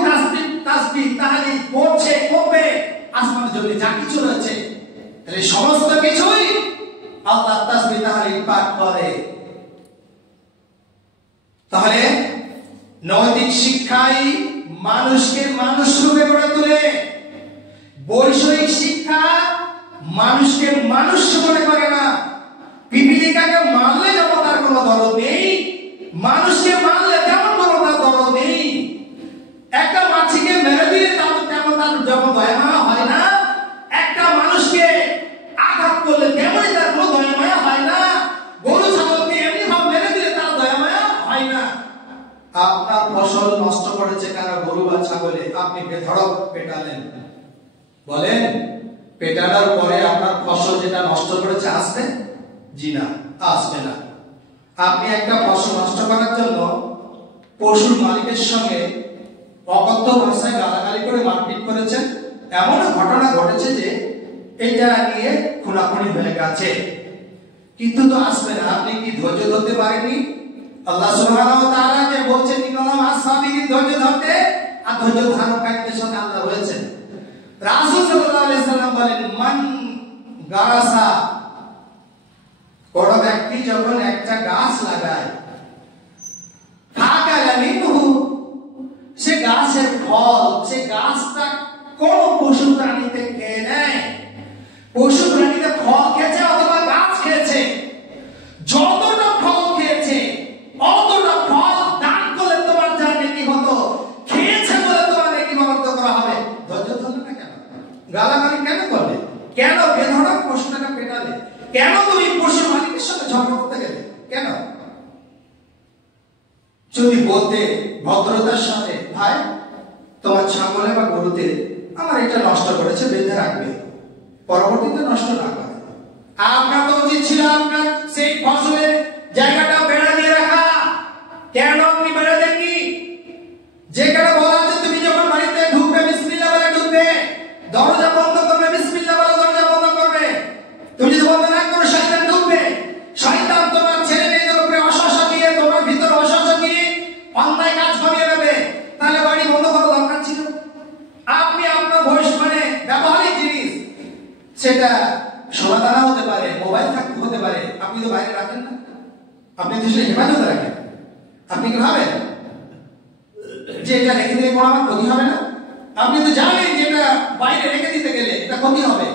তাসবিহ তাহলিল করছে, করবে আসমান জমিনে যা কিছু রয়েছে, তাহলে সমস্ত কিছুই আল্লাহ তাসবিহ তাহলিল পাঠ করে। তাহলে নৈতিক শিক্ষাই মানুষকে মানুষ রূপে গড়ে তোলে, বৈষয়িক শিক্ষা মানুষকে মানুষ মনে করে না। পিপীলিকাকে মারলে যেমন তার কোনো দরদ নেই, মানুষকে মারলে তেমন কোনো তার দরদ নেই। একটা মাছিকে মেরে দিলে তেমন তার যেমন দয়া মায়া হয় না, একটা মানুষকে আঘাত করলে তেমনই তার কোনো দয়া মায়া হয় না, গরু ছাগলকে এমনি ভাবে মেরে দিলে তার দয়া মায়া হয় না। আপনার ফসল নষ্ট করেছে কারা, গরু বা ছাগলে, আপনি বেধড়ক পেটালেন, বলেন পেটানোর পরে আপনার ফসল যেটা নষ্ট করেছে আসবে? জি না, আসবে না। আপনি একটা ফসল নষ্ট করার জন্য পশুর মালিকের সঙ্গে অকথ্য ভাষায় গালাগালি করে মারপিট করেছেন, এমন ঘটনা ঘটেছে যে এটা নিয়ে খুনাখুনি হয়ে গেছে, কিন্তু তো আসবে না। আপনি কি ধৈর্য ধরতে পারেননি? আল্লাহ সুবহানাহু ওয়া তাআলা যে বলছেন ইন্নাল্লাহা মা'আস-সাবিরিন, ধৈর্য ধরতে, আর ধৈর্য ধারণকারীদের সাথে আল্লাহ রয়েছেন। রাসূল সাল্লাল্লাহু আলাইহি সাল্লাম বলেন, মান গারাসা, কোন ব্যক্তি যখন একটা গাছ লাগায়, ফাকালা মিনহু, সে গাছের ফল, সে গাছটা কোন পশু প্রাণীতে খেয়ে নেয়, পশু প্রাণীতে ফল খেয়েছে গালাগালি কেন করলে? কেন বেধড়ক পশুটাকে পেটালে? কেন তুমি পশু মালিকের সাথে ঝগড়া করতে গেলে? কেন? যদি বলতে ভদ্রতার সাথে, ভাই তোমার ছাগলে বা গরুতে আমার এটা নষ্ট করেছে, বেঁধে রাখবে, পরবর্তীতে নষ্ট না করে। আপনার তো উচিত ছিল আপনার সেই ফসলের জায়গাটা বেড়া দিয়ে রাখা। কেন আপনি বেড়া দেননি? যেখানে বলা আছে তুমি যখন বাড়িতে ঢুকবে বিসমিল্লাহ বলে ঢুকবে, দরজা বন্ধ করবে বিসমিল্লাহ বলে দরজা বন্ধ করবে। তুমি যদি বন্ধ না করো শয়তান ঢুকবে। শয়তান তোমার ছেলে মেয়েদের উপরে অশাসন দিয়ে, তোমার ভিতরে অশাসন দিয়ে অন্যায় কাজ করিয়ে দেবে। তাহলে বাড়ি বন্ধ করা দরকার ছিল। আপনি আপনার বয়স মানে ব্যবহারিক জিনিস, সেটা সোনাদানা হতে পারে, মোবাইল হতে পারে, আপনি তো বাইরে রাখেন না, আপনি তো সেটা হেফাজতে রাখেন। আপনি কি ভাবেন যে এটা রেখে দিলে কোনো আমার ক্ষতি হবে না? আপনি তো জানেন যে এটা বাইরে রেখে দিতে গেলে এটা ক্ষতি হবে।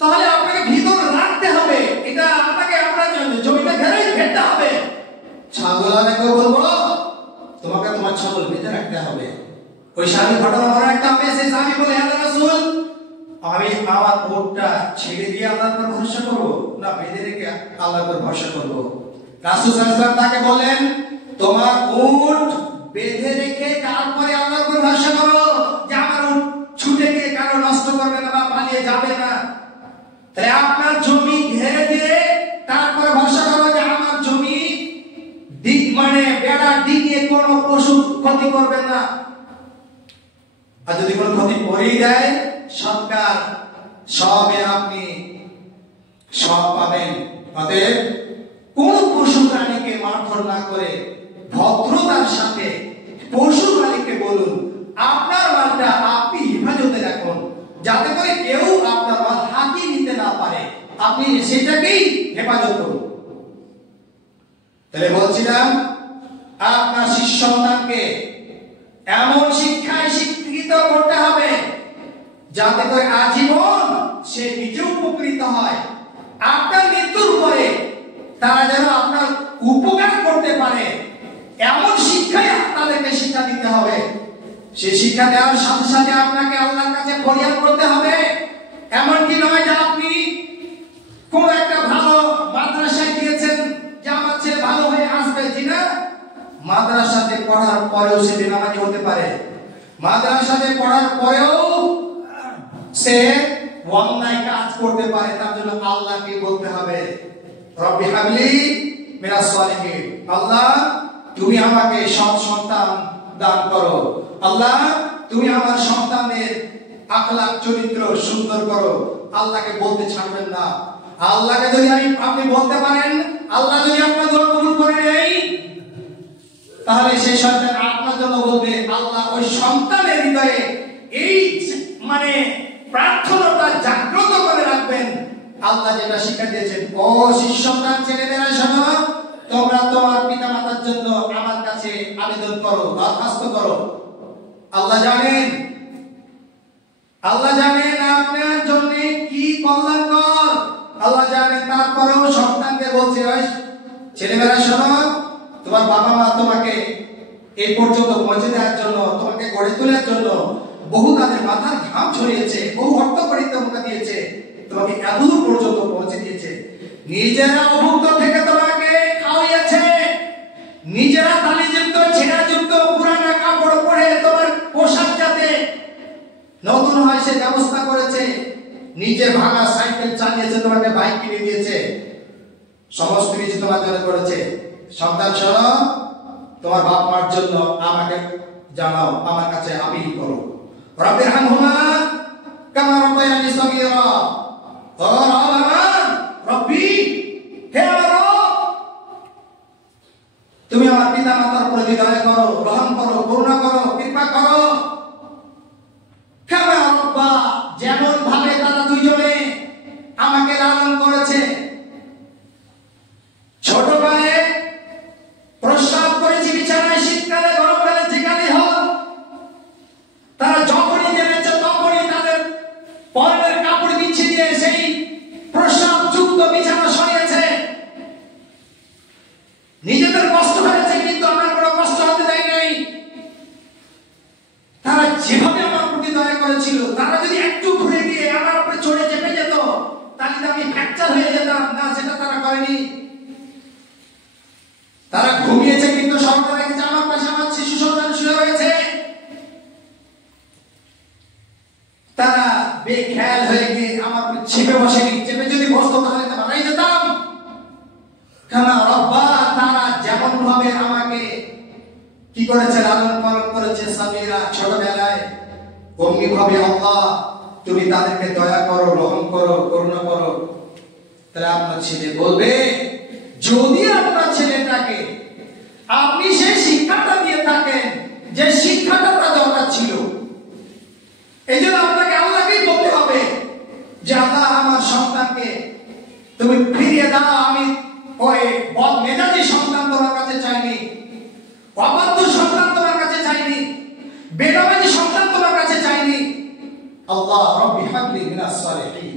তাহলে আপনাকে ভিতর রাখতে হবে, এটা আপনাকে আপনার জমিটা ঘেরতে হবে। ছাগল আনাকেও বলবো তোমাকে তোমার ছাগল বেঁধে রাখতে হবে। ওই স্বামী ঘটনা মনে রাখতে হবে। সেই স্বামী বলে, হে রাসূল, আমি আমার উটটা ছেড়ে দিয়ে আল্লাহর উপর ভরসা করব না বেঁধে রেখে আল্লাহর উপর ভরসা করব? রাসূল সাল্লাল্লাহু আলাইহি ওয়াসাল্লাম তাকে বলেন, তোমার উট বেঁধে রেখে তারপরে আল্লাহর উপর ভরসা করো, যে আমার উট ছুটে গিয়ে কারো নষ্ট করবে না বা পালিয়ে যাবে না। তাই আপনার জমি ঘেরে দিয়ে তারপরে ভরসা করো যে আমার জমি দিক মানে বেড়া দিকে কোনো পশু ক্ষতি করবে না। আর যদি কোনো ক্ষতি করেই দেয়, সরকার সবে আপনি সব পাবেন। অতএব কোন পশু প্রাণীকে মারধর না করে ভদ্রতার সাথে পশু প্রাণীকে বলুন আপনার মালটা আপনি হেফাজতে রাখুন, যাতে করে কেউ আপনার মাল হাতিয়ে নিতে না পারে, আপনি সেটাকেই হেফাজত করুন। তাহলে বলছিলাম, আপনার শিষ্য সন্তানকে এমন শিক্ষায় শিক্ষিত করতে হবে যাতে করে আজীবন সে নিজে উপকৃত হয়। আপনার মৃত্যুর পরে তারা যেন আপনার উপকার করতে পারে, এমন শিক্ষাই তাদেরকে শিক্ষা দিতে হবে। সেই শিক্ষা দেওয়ার সাথে সাথে আপনাকে আল্লাহর কাছে ফরিয়াদ করতে হবে। এমনকি নয় যে আপনি কোন একটা ভালো মাদ্রাসায় দিয়েছেন যে আমার ছেলে ভালো হয়ে আসবে, জি না, মাদ্রাসাতে পড়ার পরেও সে বেনামাজি হতে পারে, মাদ্রাসাতে পড়ার পরেও সে অন্যায় কাজ করতে পারে। তার জন্য আল্লাহকে বলতে হবে, রব্বি হাবলি মিনাস সালিহিন, আল্লাহ তুমি আমাকে সৎ সন্তান দান করো, আল্লাহ তুমি আমার সন্তানের আখলাক চরিত্র সুন্দর করো। আল্লাহকে বলতে ছাড়বেন না। আল্লাহকে যদি আপনি বলতে পারেন, আল্লাহ যদি আপনার দোয়া কবুল করে নেয়, তাহলে সেই সন্তান আপনার জন্য বলবে, আল্লাহ ওই সন্তানের হৃদয়ে এই মানে প্রার্থনাটা জাগ্রত করে রাখবেন। আল্লাহ যেটা শিক্ষা দিয়েছেন, ও শিষ্য সন্তান ছেলেমেয়েরা শোনো, তোমরা তোমার পিতা মাতার জন্য আমার কাছে আবেদন করো, দরখাস্ত করো। আল্লাহ জানেন, আল্লাহ জানেন আপনার জন্য কি কল্যাণকর, আল্লাহ জানেন। তারপরেও সন্তানকে বলছে, ওই ছেলেমেয়েরা শোনো, তোমার বাবা মা তোমাকে এই পর্যন্ত পৌঁছে দেওয়ার জন্য, তোমাকে গড়ে তোলার জন্য বহু তাদের মাথার ঘাম ঝরিয়েছে, বহু রক্ত পরিত্রাণ দিয়েছে, তোমাকে এতদূর পর্যন্ত পৌঁছে দিয়েছে। নিজেরা অভুক্ত থেকে তোমাকে খাওয়াইয়েছে, নিজেরা তালিযুক্ত ছেঁড়াযুক্ত পুরানা কাপড় পরে তোমার পোশাক যাতে নতুন হয় সে ব্যবস্থা করেছে, নিজে ভাঙা সাইকেল চালিয়েছে, তোমাকে বাইক কিনে দিয়েছে, সমস্ত কিছু তোমার জন্য করেছে। সন্তান শোনো, তোমার বাপ মার জন্য আমাকে জানাও, আমার কাছে আপিল করো। রব্বিরহামহুমা কামা রাব্বায়ানি সগীরা, ও রব্বি, হে আমার রব, তুমি আমার পিতা মাতার প্রতি দয়া করো, রহম করো, করুণা করো, কৃপা করো। কামা রাব্বা, যেমন ভাবে তারা দুইজনে আমাকে লালন করেছে। ছোটকালে প্রস্রাব করেছি বিছানায়, শীতকালে গরমকালে যেখানেই হোক, তারা যখনই জেনেছে তখনই তাদের পরনের কাপড় বিছিয়ে দিয়ে সেই প্রস্রাব যুক্ত বিছানা সরিয়েছে। নিজেদের কষ্ট হয়েছে কিন্তু আমার কোনো কষ্ট হতে দেয় নাই। তারা যেভাবে আমার প্রতি দয়া করেছিল, তারা যদি একটু ঘুরে লাঠিতে আমি ফ্র্যাকচার হয়ে যেতাম, না সেটা তারা করেনি। তারা ঘুমিয়েছে কিন্তু সরকার রেখেছে আমার পাশে আমার শিশু সন্তান শুয়ে রয়েছে। তারা বেখেয়াল হয়ে গিয়ে আমার চেপে বসেনি, চেপে যদি বসতো তাহলে তো মারাই যেতাম। কেন রব্বা তারা যেমন ভাবে আমাকে কি করেছে, লালন পালন করেছে সামিরা ছোটবেলায়, অমনি ভাবে আল্লাহ তুমি তাদেরকে দয়া করো, রহম করো, করুণা করো। তাহলে আপনার ছেলে বলবে, যদি আপনার ছেলেটাকে আপনি সেই শিক্ষাটা দিয়ে থাকেন যে শিক্ষাটা তার দরকার ছিল, এই জন্য আপনাকে আল্লাহকেই বলতে হবে যে আল্লাহ আমার সন্তানকে তুমি ফিরিয়ে দাও। আমি ওই বদমেজাজি সন্তান তোমার কাছে চাইনি, অবাধ্য সন্তান তোমার কাছে চাইনি, বেনামাজি সন্তান তোমার কাছে চাইনি। আল্লাহ রব্বি হাবলি মিনাস সালিহিন,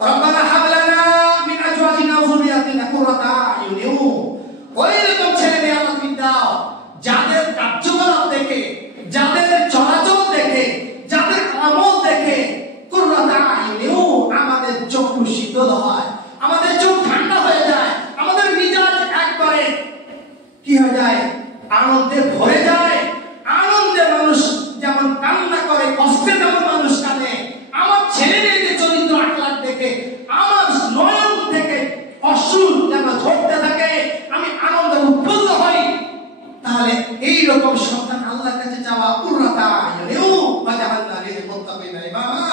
রব্বানা হাব লানা মিন আজওয়াজিনা ওয়া যুররিয়াতিনা কুররাতা আয়ুনিন। ওইরকম ছেলে মেয়ে আল্লাহ তুমি দাও যাদের কার্যকলাপ দেখে, যাদের চলাচল দেখে, যাদের আমল দেখে কুররাতা আয়ুনিন আমাদের চক্ষু শীতল হয়, আমাদের চোখ ঠান্ডা হয়ে যায়, আমাদের মিজাজ একবারে কি হয়ে যায়, আনন্দে ভরে যায়। আনন্দে মানুষ যেমন কান্না করে, কষ্টে যেমন মানুষ কাঁদে, আমার ছেলে মেয়েদের চরিত্র আখলাক দেখে আমার নয়ন থেকে অশ্রু যেন ঝরতে থাকে, আমি আনন্দে উৎফুল্ল হই। তাহলে এই রকম সন্তান আল্লাহর কাছে চাওয়া কুররাতা আয়ুনিন ওয়া জাআলনা লিল মুত্তাকিনা ইমামা।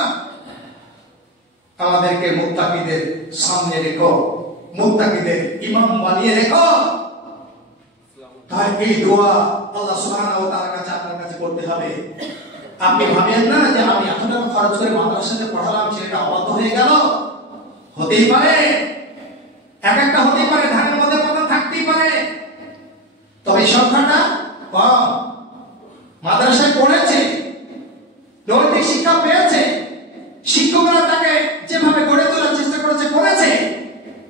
আমাদেরকে মুত্তাকিদের সামনে রেখো, মুত্তাকিদের ইমাম বানিয়ে রেখো। তাই এই দোয়া আল্লাহ সুবহানাহু ওয়া তাআলার কাছে আপনার কাছে করতে হবে। আপনি ভাবেন না যে আমি এত টাকা খরচ করে মাদ্রাসাতে পড়ালাম, ছেলেটা অবাধ্য হয়ে গেল। হতেই পারে, এক একটা হতেই পারে, ঢাকার মধ্যে পতন থাকতেই পারে, তবে সংখ্যাটা কম। মাদ্রাসায় পড়েছে, নৈতিক শিক্ষা পেয়েছে, শিক্ষকরা তাকে যেভাবে গড়ে তোলার চেষ্টা করেছে করেছে,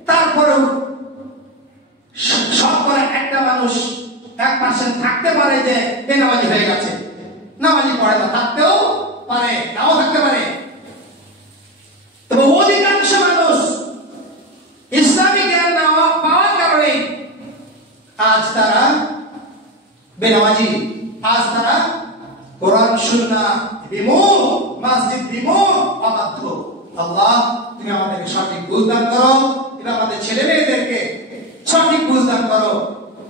তারপরেও শতকরা একটা মানুষ 1% থাকতে পারে যে বেনামাজি হয়ে গেছে, নামাজি পড়ে না, থাকতেও পারে, নাও থাকতে পারে। তবে অধিকাংশ মানুষ ইসলামী জ্ঞান না পাওয়ার কারণে আজ তারা বেনামাজি, আজ তারা কোরআন সুন্নাহ বিমুখ, মসজিদ বিমুখ, অবাধ্য। আল্লাহ তুমি আমাদেরকে সঠিক বুঝ দান করো, তুমি আমাদের ছেলে মেয়েদেরকে সঠিক বুঝ দান করো।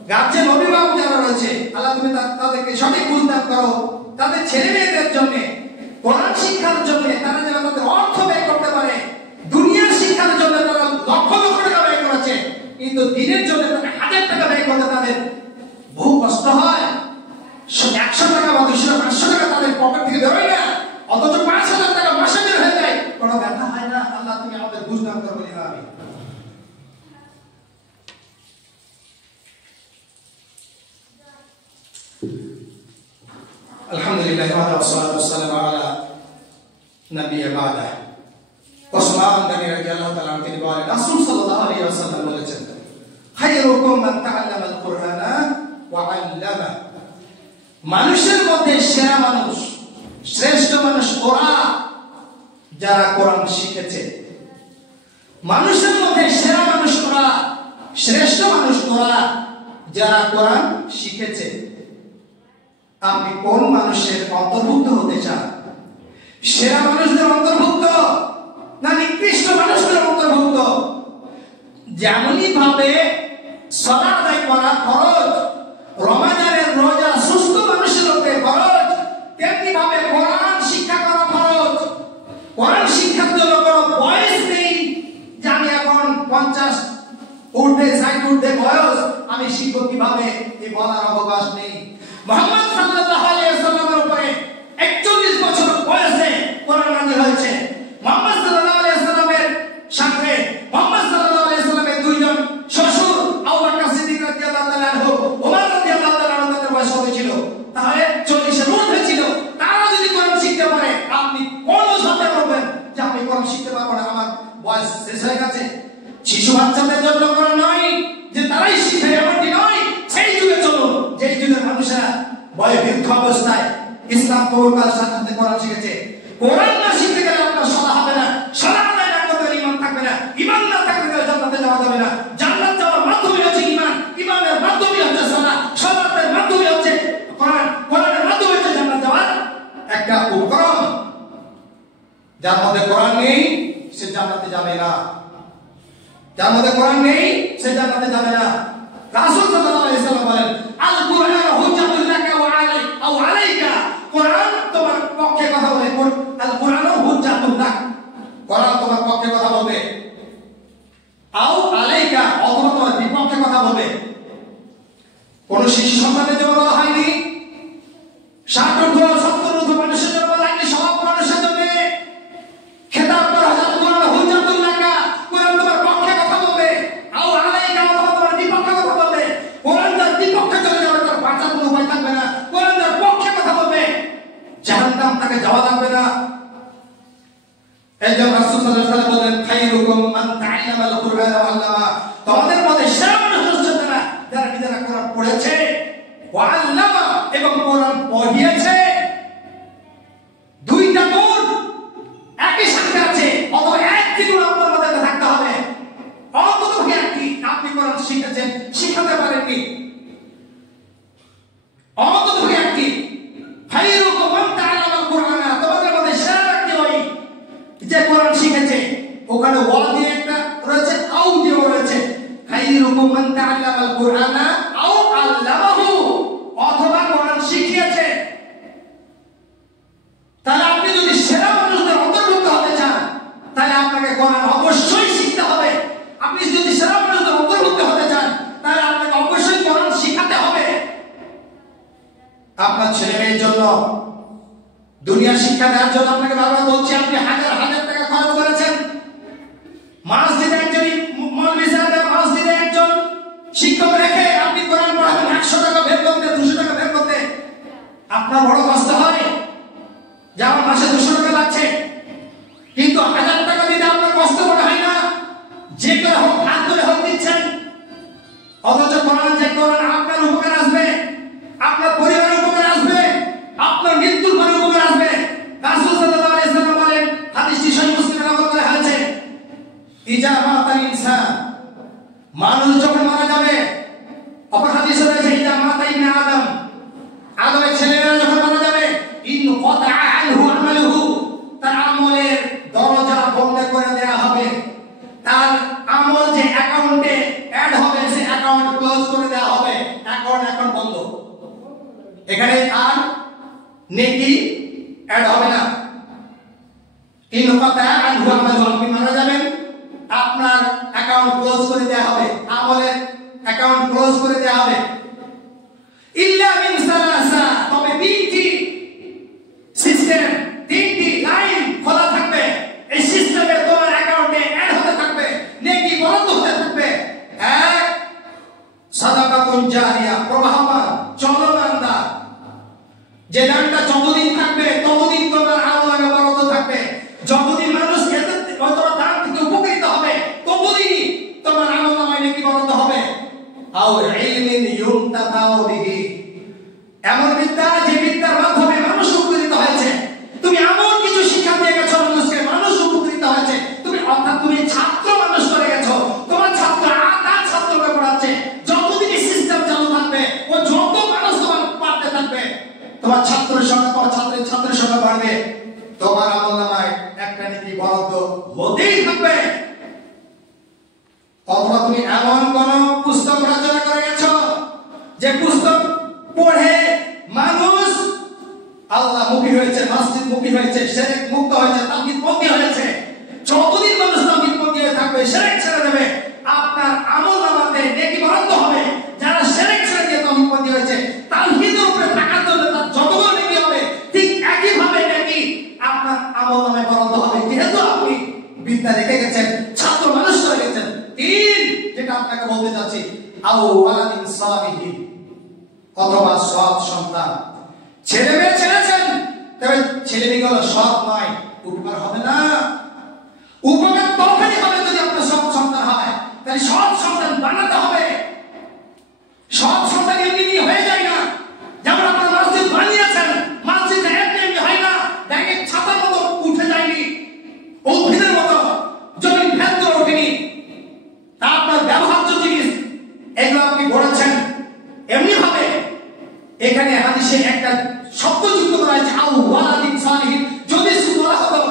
গার্জেন অভিভাবক যারা রয়েছে আল্লাহ তুমি তাদেরকে সঠিক বুঝ দান করো, তাদের ছেলে মেয়েদের জন্য কোরআন শিক্ষার জন্য তারা যেন তাদের অর্থ ব্যয় করতে পারে। দুনিয়ার শিক্ষার জন্য তারা লক্ষ লক্ষ টাকা ব্যয় করেছে, কিন্তু দিনের জন্য তারা 1000 টাকা ব্যয় করতে তাদের বহু কষ্ট হয়। 100 টাকা বা 200 টাকা 500 টাকা তাদের পকেট থেকে বেরোয় না, অথচ 5000 টাকা মাসে বের হয়ে যায়, কোনো ব্যথা হয় না। আল্লাহ তুমি আমাদের বুঝ দান করো বলি আমিন। আলহামদুলিল্লাহ ওয়া সাল্লাতু ওয়াসসালামু আলা নবিয়্যিনা বা'দা। ওসমান গনি রাদিয়াল্লাহু তাআলা তিনি বলেন, রাসূল সাল্লাল্লাহু আলাইহি ওয়াসাল্লাম বলেছেন, খায়রুকুম মান তাআল্লামা আল কুরআনা ওয়া আল্লামা। মানুষের মধ্যে সেরা মানুষ, শ্রেষ্ঠ মানুষ ওরা যারা কোরআন শিখেছে। মানুষের মধ্যে সেরা মানুষ ওরা, শ্রেষ্ঠ মানুষ ওরা যারা কোরআন শিখেছে। আপনি কোন মানুষের অন্তর্ভুক্ত হতে চান? সেরা মানুষদের অন্তর্ভুক্ত না নিকৃষ্ট মানুষদের অন্তর্ভুক্ত? যেমনই ভাবে সালাত আদায় করা ফরজ, রমজানের রোজা সুস্থ মানুষের উপরে ফরজ, তেমনি ভাবে কোরআন শিক্ষা করা ফরজ। কোরআন শিক্ষার জন্য কোনো বয়স নেই যে আমি এখন 50 ঊর্ধ্বে 60 ঊর্ধ্বে বয়স আমি শিখব কিভাবে, এই বলার অবকাশ নেই। মুহাম্মদ সাল্লাল্লাহু আলাইহি ওয়াসাল্লামের উপরে 41 বছর বয়সে কোরআন নাযিল হয়েছে। মুহাম্মদ সাল্লাল্লাহু আলাইহি ওয়াসাল্লামের সাথে মুহাম্মদ সাল্লাল্লাহু আলাইহি ওয়াসাল্লামের দুইজন শ্বশুর আবু বকর সিদ্দিক রাদিয়াল্লাহু তাআলা আনহু, ওমর রাদিয়াল্লাহু তাআলা আনহুর বয়স কত ছিল? তাহলে 40 এর ঊর্ধ্বে ছিল। তারা যদি কোরআন শিখতে পারে, আপনি কোন সাথে বলবেন যে আমি কোরআন শিখতে পারবো না, আমার বয়স শেষ হয়ে গেছে? শিশু বাচ্চাদের জন্য কোরআন নয় যে তারাই শিখে, এমনটি নয়। সেই যুগে চলুন যেই যুগের মানুষেরা বয়োবৃদ্ধ অবস্থায় ইসলাম কবুল করার সাথে সাথে কোরআন শিখেছে। কোরআন না শিখতে গেলে আপনার সালাহ হবে না, সালাহ আদায় না করতে ইমান থাকবে না। যার মধ্যে কোরআন নেই সে জান্নাতে যাবে না, যার মধ্যে কোরআন নেই সে জান্নাতে যাবে না। রাসূল সাল্লাল্লাহু আলাইহি ওয়াসাল্লাম বলেন, আল কুরআন হুজ্জাতুল লাকা ওয়া আলাইকা, কোরআন তোমার পক্ষে কথা বলে, আল কুরআন হুজ্জাতুল লাক, কোরআন তোমার পক্ষে কথা বলবে, আও আলাইকা অথবা তোমার বিপক্ষে কথা বলবে। কোন শিশু সন্তানের জন্য বলা হয়নি, 60-70 মানুষের জন্য বলা হয়নি, সব মানুষের জন্য খেতাব করা হয়েছে। কোরআন হুজ্জাতুল লাকা, কোরআন তোমার পক্ষে কথা বলবে, আও আলাইকা অথবা তোমার বিপক্ষে কথা বলবে। কোরআন যার বিপক্ষে চলে যাবে তার বাঁচার কোনো উপায় থাকবে না, কোরআন যার পক্ষে কথা বলবে জাহান্নাম তাকে যাওয়া লাগবে না। একজন রাসূল সাল্লাল্লাহু আলাইহি ওয়াসাল্লাম বলেন, খায়রুকুম মান তাআল্লামাল কুরআন ওয়া আল্লামা, তোমাদের মধ্যে সেরা মানুষ হচ্ছে যারা নিজেরা কোরআন পড়েছে, ওয়া আল্লামা এবং কোরআন পড়িয়েছে। দুইটা গুণ একই সাথে আছে, অথবা একটি গুণ আপনার মধ্যে থাকতে হবে, অন্তত একটি। আপনি কোরআন শিখেছেন, শিখাতে পারেননি, অন্তত একটি। খায়রুকুম মান তাআল্লামাল কুরআন, তোমাদের মধ্যে সেরা ব্যক্তি ওই যে কোরআন শিখেছে। ওখানে ওয়া দিয়ে একটা রয়েছে, আও দিয়ে রয়েছে। খায়রুকুম মান তাআল্লামাল কুরআন আও আল্লামাহু, অথবা কোরআন শিখিয়েছে। তাহলে আপনি যদি সেরা মানুষদের অন্তর্ভুক্ত হতে চান তাহলে আপনাকে কোরআন অবশ্যই শিখতে হবে। আপনি যদি সেরা মানুষদের অন্তর্ভুক্ত হতে চান তাহলে আপনাকে অবশ্যই কোরআন শিখাতে হবে। আপনার ছেলে মেয়ের জন্য দুনিয়া শিক্ষা দেওয়ার জন্য আপনাকে বারবার বলছি, আপনি হাজার হাজার টাকা খরচ করেছেন। মসজিদে একজন মৌলভী সাহেব, মসজিদে একজন শিক্ষক রেখে আপনি কোরআন পড়াবেন, 100 টাকা বের করতে, 200 টাকা বের করতে আপনার বড় কষ্ট হয় যে আমার মাসে 200 টাকা লাগছে, কিন্তু 1000 টাকা দিতে আপনার কষ্ট মনে হয় না। যে করে হোক হাত ধরে হোক দিচ্ছেন, অথচ কোরআন যে কোরআন আপনার উপকার আসবে, আপনার পরিবারের উপকার আসবে, আপনার মৃত্যুর পরে উপকার আসবে। রাসূল সাল্লাল্লাহু আলাইহি ওয়াসাল্লাম বলেন, হাদিসটি সহিহ মুসলিমে নকল করা হয়েছে, ইজা মাতাল ইনসান, মানুষ যখন মারা যাবে, অপর হাদিসে রয়েছে ইজা মাতা ইবনে আদম, আদমের ছেলেরা যখন মারা যাবে, ইন ক্বাতাআ আনহু আমালুহু, তার আমলের দরজা বন্ধ করে দেয়া হবে, তার আমল যে অ্যাকাউন্টে অ্যাড হবে সে অ্যাকাউন্ট ক্লোজ করে দেয়া হবে, অ্যাকাউন্ট বন্ধ। এখানে আর নেকি অ্যাড হবে না। ইন ক্বাতাআ আনহু আমালুহু, আপনি মারা যাবেন, আপনার অ্যাকাউন্ট ক্লোজ করে দেয়া হবে, আমলের অ্যাকাউন্ট ক্লোজ করে দেয়া হবে। ইল্লা মিন সালাসা, তবে তিনটি সিস্টেম, তিনটি লাইন খোলা থাকবে। এই সিস্টেমে তোমার অ্যাকাউন্টে অ্যাড হতে থাকবে, নেকি বরাদ্দ হতে থাকবে। এক, সাদাকাতুন জারিয়া, প্রবাহমান চলমান দান, যে দানটা যতদিন থাকবে ততদিন তোমার আমলে বরাদ্দ থাকবে। যতদিন মানুষ তোমার দান থেকে উপকৃত হবে ততদিনই তোমার আমলে নেকি বরাদ্দ হবে। আও ইলমিন ইউনতাফাউ বিহি, এমন বিদ্যা যে বিদ্যার মাধ্যমে মানুষ উপকৃত হয়েছে। তুমি এমন কিছু শিক্ষা দিয়ে গেছো মানুষকে, মানুষ উপকৃত হয়েছে। তুমি অর্থাৎ তুমি ছাত্র মানুষ করে গেছো, তোমার ছাত্র তার ছাত্রকে পড়াচ্ছে। যতদিন এই সিস্টেম চালু থাকবে, ও যত মানুষ তোমার পাঠতে থাকবে, তোমার ছাত্রের সংখ্যা, তোমার ছাত্রের সংখ্যা বাড়বে, তোমার আমলনামায় একটা নেকি বরাদ্দ হতেই থাকবে। অথবা তুমি এমন কোন পুস্তক রচনা করে গেছো যে পুস্তক পড়ে মানুষ আল্লাহ মুখী হয়েছে, মসজিদ মুখী হয়েছে, শিরক মুক্ত হয়েছে, তাওহীদ মুক্তি হয়েছে। যতদিন মানুষ তাওহীদ মুক্তি হয়ে থাকবে, শিরক ছেড়ে দেবে, আপনার আমলনামাতে নেকি বরাদ্দ হবে। যারা শিরক ছেড়ে দিয়ে তাওহীদ মুক্তি হয়েছে, তাওহীদের উপরে থাকার জন্য তার যতগুলো নেকি হবে, ঠিক একই ভাবে নেকি আপনার আমলনামায় বরাদ্দ হবে। যেহেতু আপনি বিদ্যা রেখে গেছেন, ছাত্র মানুষ করে গেছেন। তিন, যেটা আপনাকে বলতে যাচ্ছি, আও ওয়ালাদিন সালিহিন, অথবা সৎ সন্তান। ছেলে মেয়ে ছেড়েছেন, তবে ছেলে মেয়েগুলো সৎ নয়, উপকার হবে না। উপকার তখনই হবে যদি আপনার সৎ সন্তান হয়। তাহলে সৎ সন্তান বানাতে হবে। সৎ সন্তান এমনি হয়ে যায় না। যেমন আপনার মসজিদ বানিয়েছেন, মসজিদে এমনি হয় না, ব্যাঙের ছাতার মতো উঠে যায়নি, উদ্ভিদের মতো জমিন ভেতরে ওঠেনি। তা আপনার ব্যবহার্য জিনিস এগুলো আপনি গড়েছেন এমনি ভাবে। এখানে হাদিসে একটা শব্দ যুক্ত করা হয়েছে, আও ওয়ালাদিন সালিহিন। যদি শুধু বলা হতো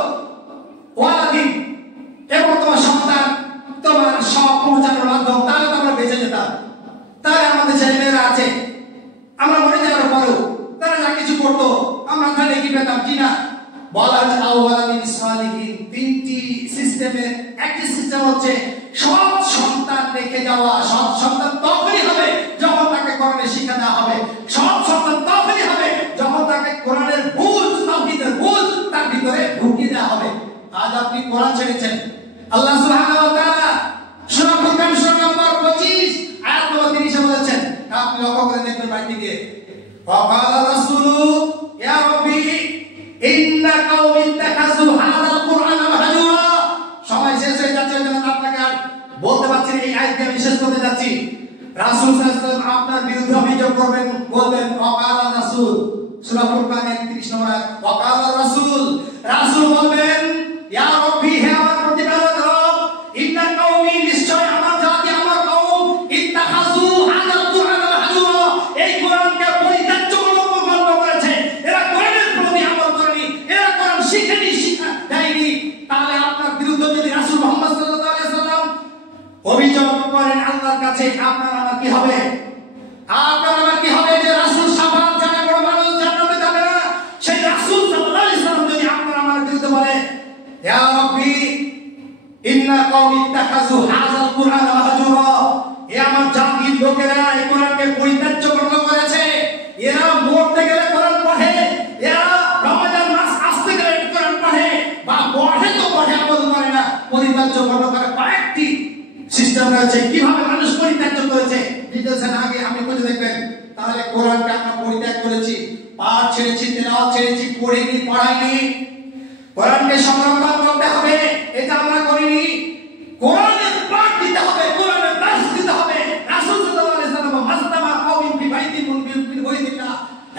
তিনটি সিস্টেমের একটি সিস্টেম হচ্ছে সৎ সন্তান রেখে যাওয়া। সৎ সন্তান তখনই হবে যখন তাকে কোরআনের শিক্ষা দেওয়া হবে। সৎ সন্তান তখনই হবে যখন তাকে কোরআনের বুঝ, তাওহীদের বুঝ তার ভিতরে ঢুকিয়ে দেওয়া হবে। আজ আপনি কোরআন ছেড়েছেন, আল্লাহ সুবহানাহু ওয়া তাআলা সূরা ফুরকান সূরা নম্বর 25 আয়াত নম্বর 30 এ বলেছেন, আপনি লক্ষ্য করে দেখবেন বাড়িতে গিয়ে, ওয়াকালা রাসূলু ইয়া রাব্বি ইন্না কাওমি ইত্তাখাযু হাযাল কুরআনা মাহজুরা। সময় শেষ হয়ে যাচ্ছে, ওই জন্য আপনাকে আর বলতে পারছি না। এই আয়াতটি আমি শেষ করতে যাচ্ছি। রাসূল সাল্লাল্লাহু আলাইহি ওয়াসাল্লাম আপনার বিরুদ্ধে অভিযোগ করবেন, বলবেন ওয়াকালা রাসূল, সূরা ফুরকান 31 নম্বর আয়াত, ওয়াকালা রাসূল, রাসূল বলবেন ইয়া রাব্বি, হে আমার প্রতিপালক রব, ইন্না কাওমি, নিশ্চয় আমার জাতি, আমার কওম, ইত্তাখাযু হাযাল কুরআনা মাহজুরা, এই কোরআনকে পরিত্যাজ্য গণ্য করেছে। এরা কোরআনের প্রতি আমল করেনি, এরা কোরআন শিখেনি, শিক্ষা দেয়নি। তাহলে আপনার বিরুদ্ধে যদি রাসূল মুহাম্মদ সাল্লাল্লাহু আলাইহি ওয়াসাল্লাম অভিযোগ করেন আল্লাহর কাছে, আপনার আমার কি হবে? আপনার আমার কি হবে? যে রাসূল শাফাত জানে বড় মানুষ জান্নাতে যাবে না, সেই রাসূল সাল্লাল্লাহু আলাইহি ওয়াসাল্লাম যদি আপনার আমার বিরুদ্ধে বলে ইয়া রাব্বি ইন্না কওমি ইত্তাখাযু হাযাল কুরআনা মাহজুরা, এ আমার জাতির লোকেরা এই কোরআনকে পরিত্যাজ্য গণ্য করেছে, এরা মরতে গেলে কোরআন পড়ে, এরা রমজান মাস আসতে গেলে কোরআন পড়ে, বা পড়ে তো পড়ে, আমল করে না, পরিত্যাজ্য গণ্য করে। কয়েকটি সিস্টেম রয়েছে কিভাবে মানুষ পরিত্যাজ্য করেছে, ডিটেইলসে আগে আপনি খুঁজে দেখবেন। তাহলে কোরআনকে আমরা পরিত্যাগ করেছি, পাঠ ছেড়েছি, তেলাওয়াত ছেড়েছি, পড়িনি, পড়াইনি। কোরআনকে সংরক্ষণ করতে হবে, এটা আমরা করিনি। কোরআনের পাঠ দিতে হবে, কোরআনের দাস দিতে হবে। রাসূল সাল্লাল্লাহু আলাইহি ওয়াসাল্লাম মাসতামা কওমিন ফি বাইতিন মিন বাইতিল্লাহ,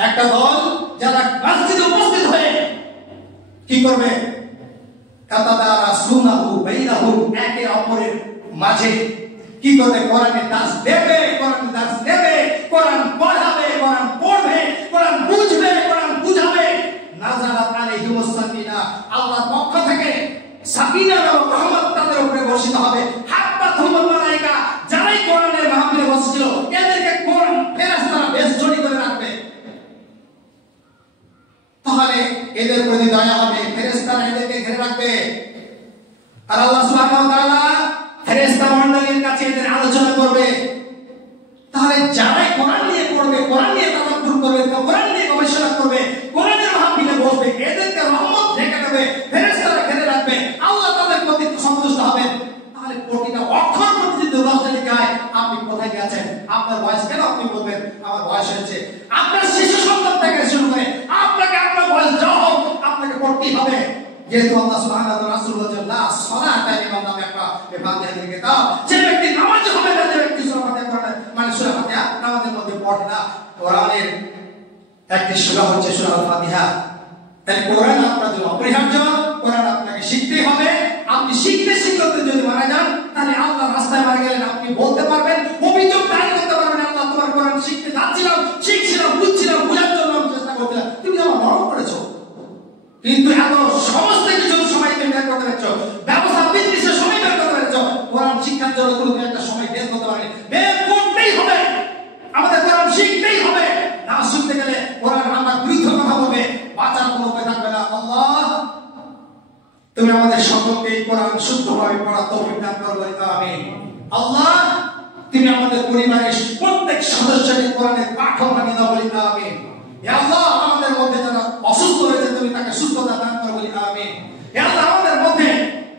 একটা দল যারা মসজিদে উপস্থিত হয়ে কি করবে? কাতাদারাসুনাহু বাইনাহুম, একে অপরের মাঝে কি করবে? কোরআনের দাস দেবে, কোরআনের দাস দেবে, কোরআন পড়াবে, কোরআন পড়বে, কোরআন বুঝবে, কোরআন বুঝাবে। নাযারাত আলাইহিমুস সাকিনা, আল্লাহর পক্ষ থেকে সাকিনা এবং রহমত তাদের উপরে বর্ষিত হবে। হাফাতুহুল মালায়েকা, যারাই কোরআনের মাহফিলে বসেছিল এদেরকে কোরআন ফেরেশতারা বেষ্টনী করে রাখবে। তাহলে এদের প্রতি দয়া হবে, ফেরেশতারা এদেরকে ঘিরে রাখবে। আর আল্লাহ সুবহানাহু ওয়া তাআলা ফেরেশতা মণ্ডলীর কাছে এদের আলোচনা করবে। তাহলে যারাই কোরআন নিয়ে পড়বে, কোরআন নিয়ে তাফাক্কুর করবে, কোরআন নিয়ে গবেষণা করবে, কোরআনের মাহফিলে বসবে, এদেরকে রহমত ঢেকে দেবে, ফেরেশতারা ঘিরে রাখবে, আল্লাহ তাদের প্রতি সন্তুষ্ট হবেন। তাহলে প্রতিটা অক্ষর প্রতি যদি 10টা লেখা হয়, আপনি কোথায় গেছেন? আপনার বয়স কেন আপনি বলবেন আমার বয়স হয়েছে? আপনার শিশু সন্তান থেকে শুরু করে আপনাকে আপনার বয়স যা হোক আপনাকে পড়তেই হবে। যেহেতু আল্লাহ সুবহানাহু ওয়া তাআলা রাসূল বলেছেন লা সালাতা লিমান লাম ইয়াকরা বিফাতিহাতিল কিতাব, যে ব্যক্তি নামাজ হবে না, যে ব্যক্তি সূরা ফাতিহা পড়ে মানে সূরা ফাতিহা নামাজের মধ্যে পড়ে না। কোরআনের একটি সূরা হচ্ছে সূরা আল ফাতিহা। তাই কোরআন আপনার জন্য অপরিহার্য, কোরআন আপনাকে শিখতেই হবে। আপনি শিখতে শিখতে যদি মারা যান, তাহলে আল্লাহর রাস্তায় মারা গেলেন আপনি বলতে পারবেন, অভিযোগ দায়ের করতে পারবেন, আল্লাহ তোমার কোরআন শিখতে যাচ্ছিলাম, শিখছিলাম, বুঝছিলাম, বুঝার জন্য আমি চেষ্টা করছিলাম, তুমি আমার মরণ করেছো, কিন্তু এত সমস্ত কিছু সময় তুমি বের করতে পারছো, ব্যবসা বিজনেসে সময় বের করতে পারছো, কোরআন শিক্ষার জন্য কোনো একটা সময় বের করতে পারবে, বের করতেই হবে। আমাদের কোরআন শিখতেই হবে। না শিখতে গেলে কোরআন আমার বিরুদ্ধে কথা বলবে, বাঁচার কোনো উপায় থাকবে না। আল্লাহ তুমি আমাদের সকলকে এই কোরআন শুদ্ধভাবে পড়ার তৌফিক দান করো, আমিন। আল্লাহ তুমি আমাদের পরিবারের প্রত্যেক সদস্যকে কোরআনের পাঠক বানিয়ে দাও, বলি আমিন। হে আল্লাহ আমাদের মধ্যে যারা অসুস্থ হয়েছে তুমি তাকে সুস্থতা দান করো, বলি আমিন। হে আল্লাহ আমাদের মধ্যে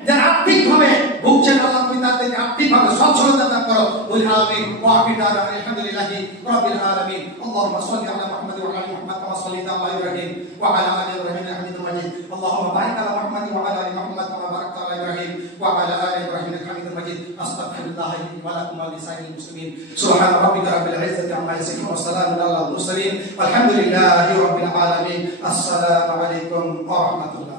যারা আর্থিকভাবে ভুগছেন, আল্লাহ তুমি তাদেরকে আর্থিকভাবে সচ্ছলতা দান করো, বলি আমিন। ওয়া আখিরু দাওয়ানা আলহামদুলিল্লাহি রাব্বিল আলামিন। আল্লাহুম্মা সাল্লি আলা মুহাম্মাদ ওয়া আলা মুহাম্মাদ কামা সাল্লাইতা আলা ইব্রাহিম ওয়া আলা আলি ইব্রাহিম ইন্নাকা হামিদুম মাজিদ। আল্লাহুম্মা বারিক আলা মুহাম্মাদ ওয়া আলা আলি মুহাম্মাদ কামা বারাকতা আলা ইব্রাহিম ওয়া আলা আলি ইব্রাহিম ইন্নাকা হামিদুম মাজিদ। আস্তাগফিরুল্লাহ লি ওয়া লাকুম ওয়া লিসাইরিল মুসলিমিন। সুবহানা রাব্বিকা রাব্বিল ইজ্জাতি আম্মা ইয়াসিফুন ওয়া সালাmun আলাল মুরসালিন ওয়ালহামদুলিল্লাহি রাব্বিল আলামিন। আসসালামু আলাইকুম ওয়া রাহমাতুল্লাহ।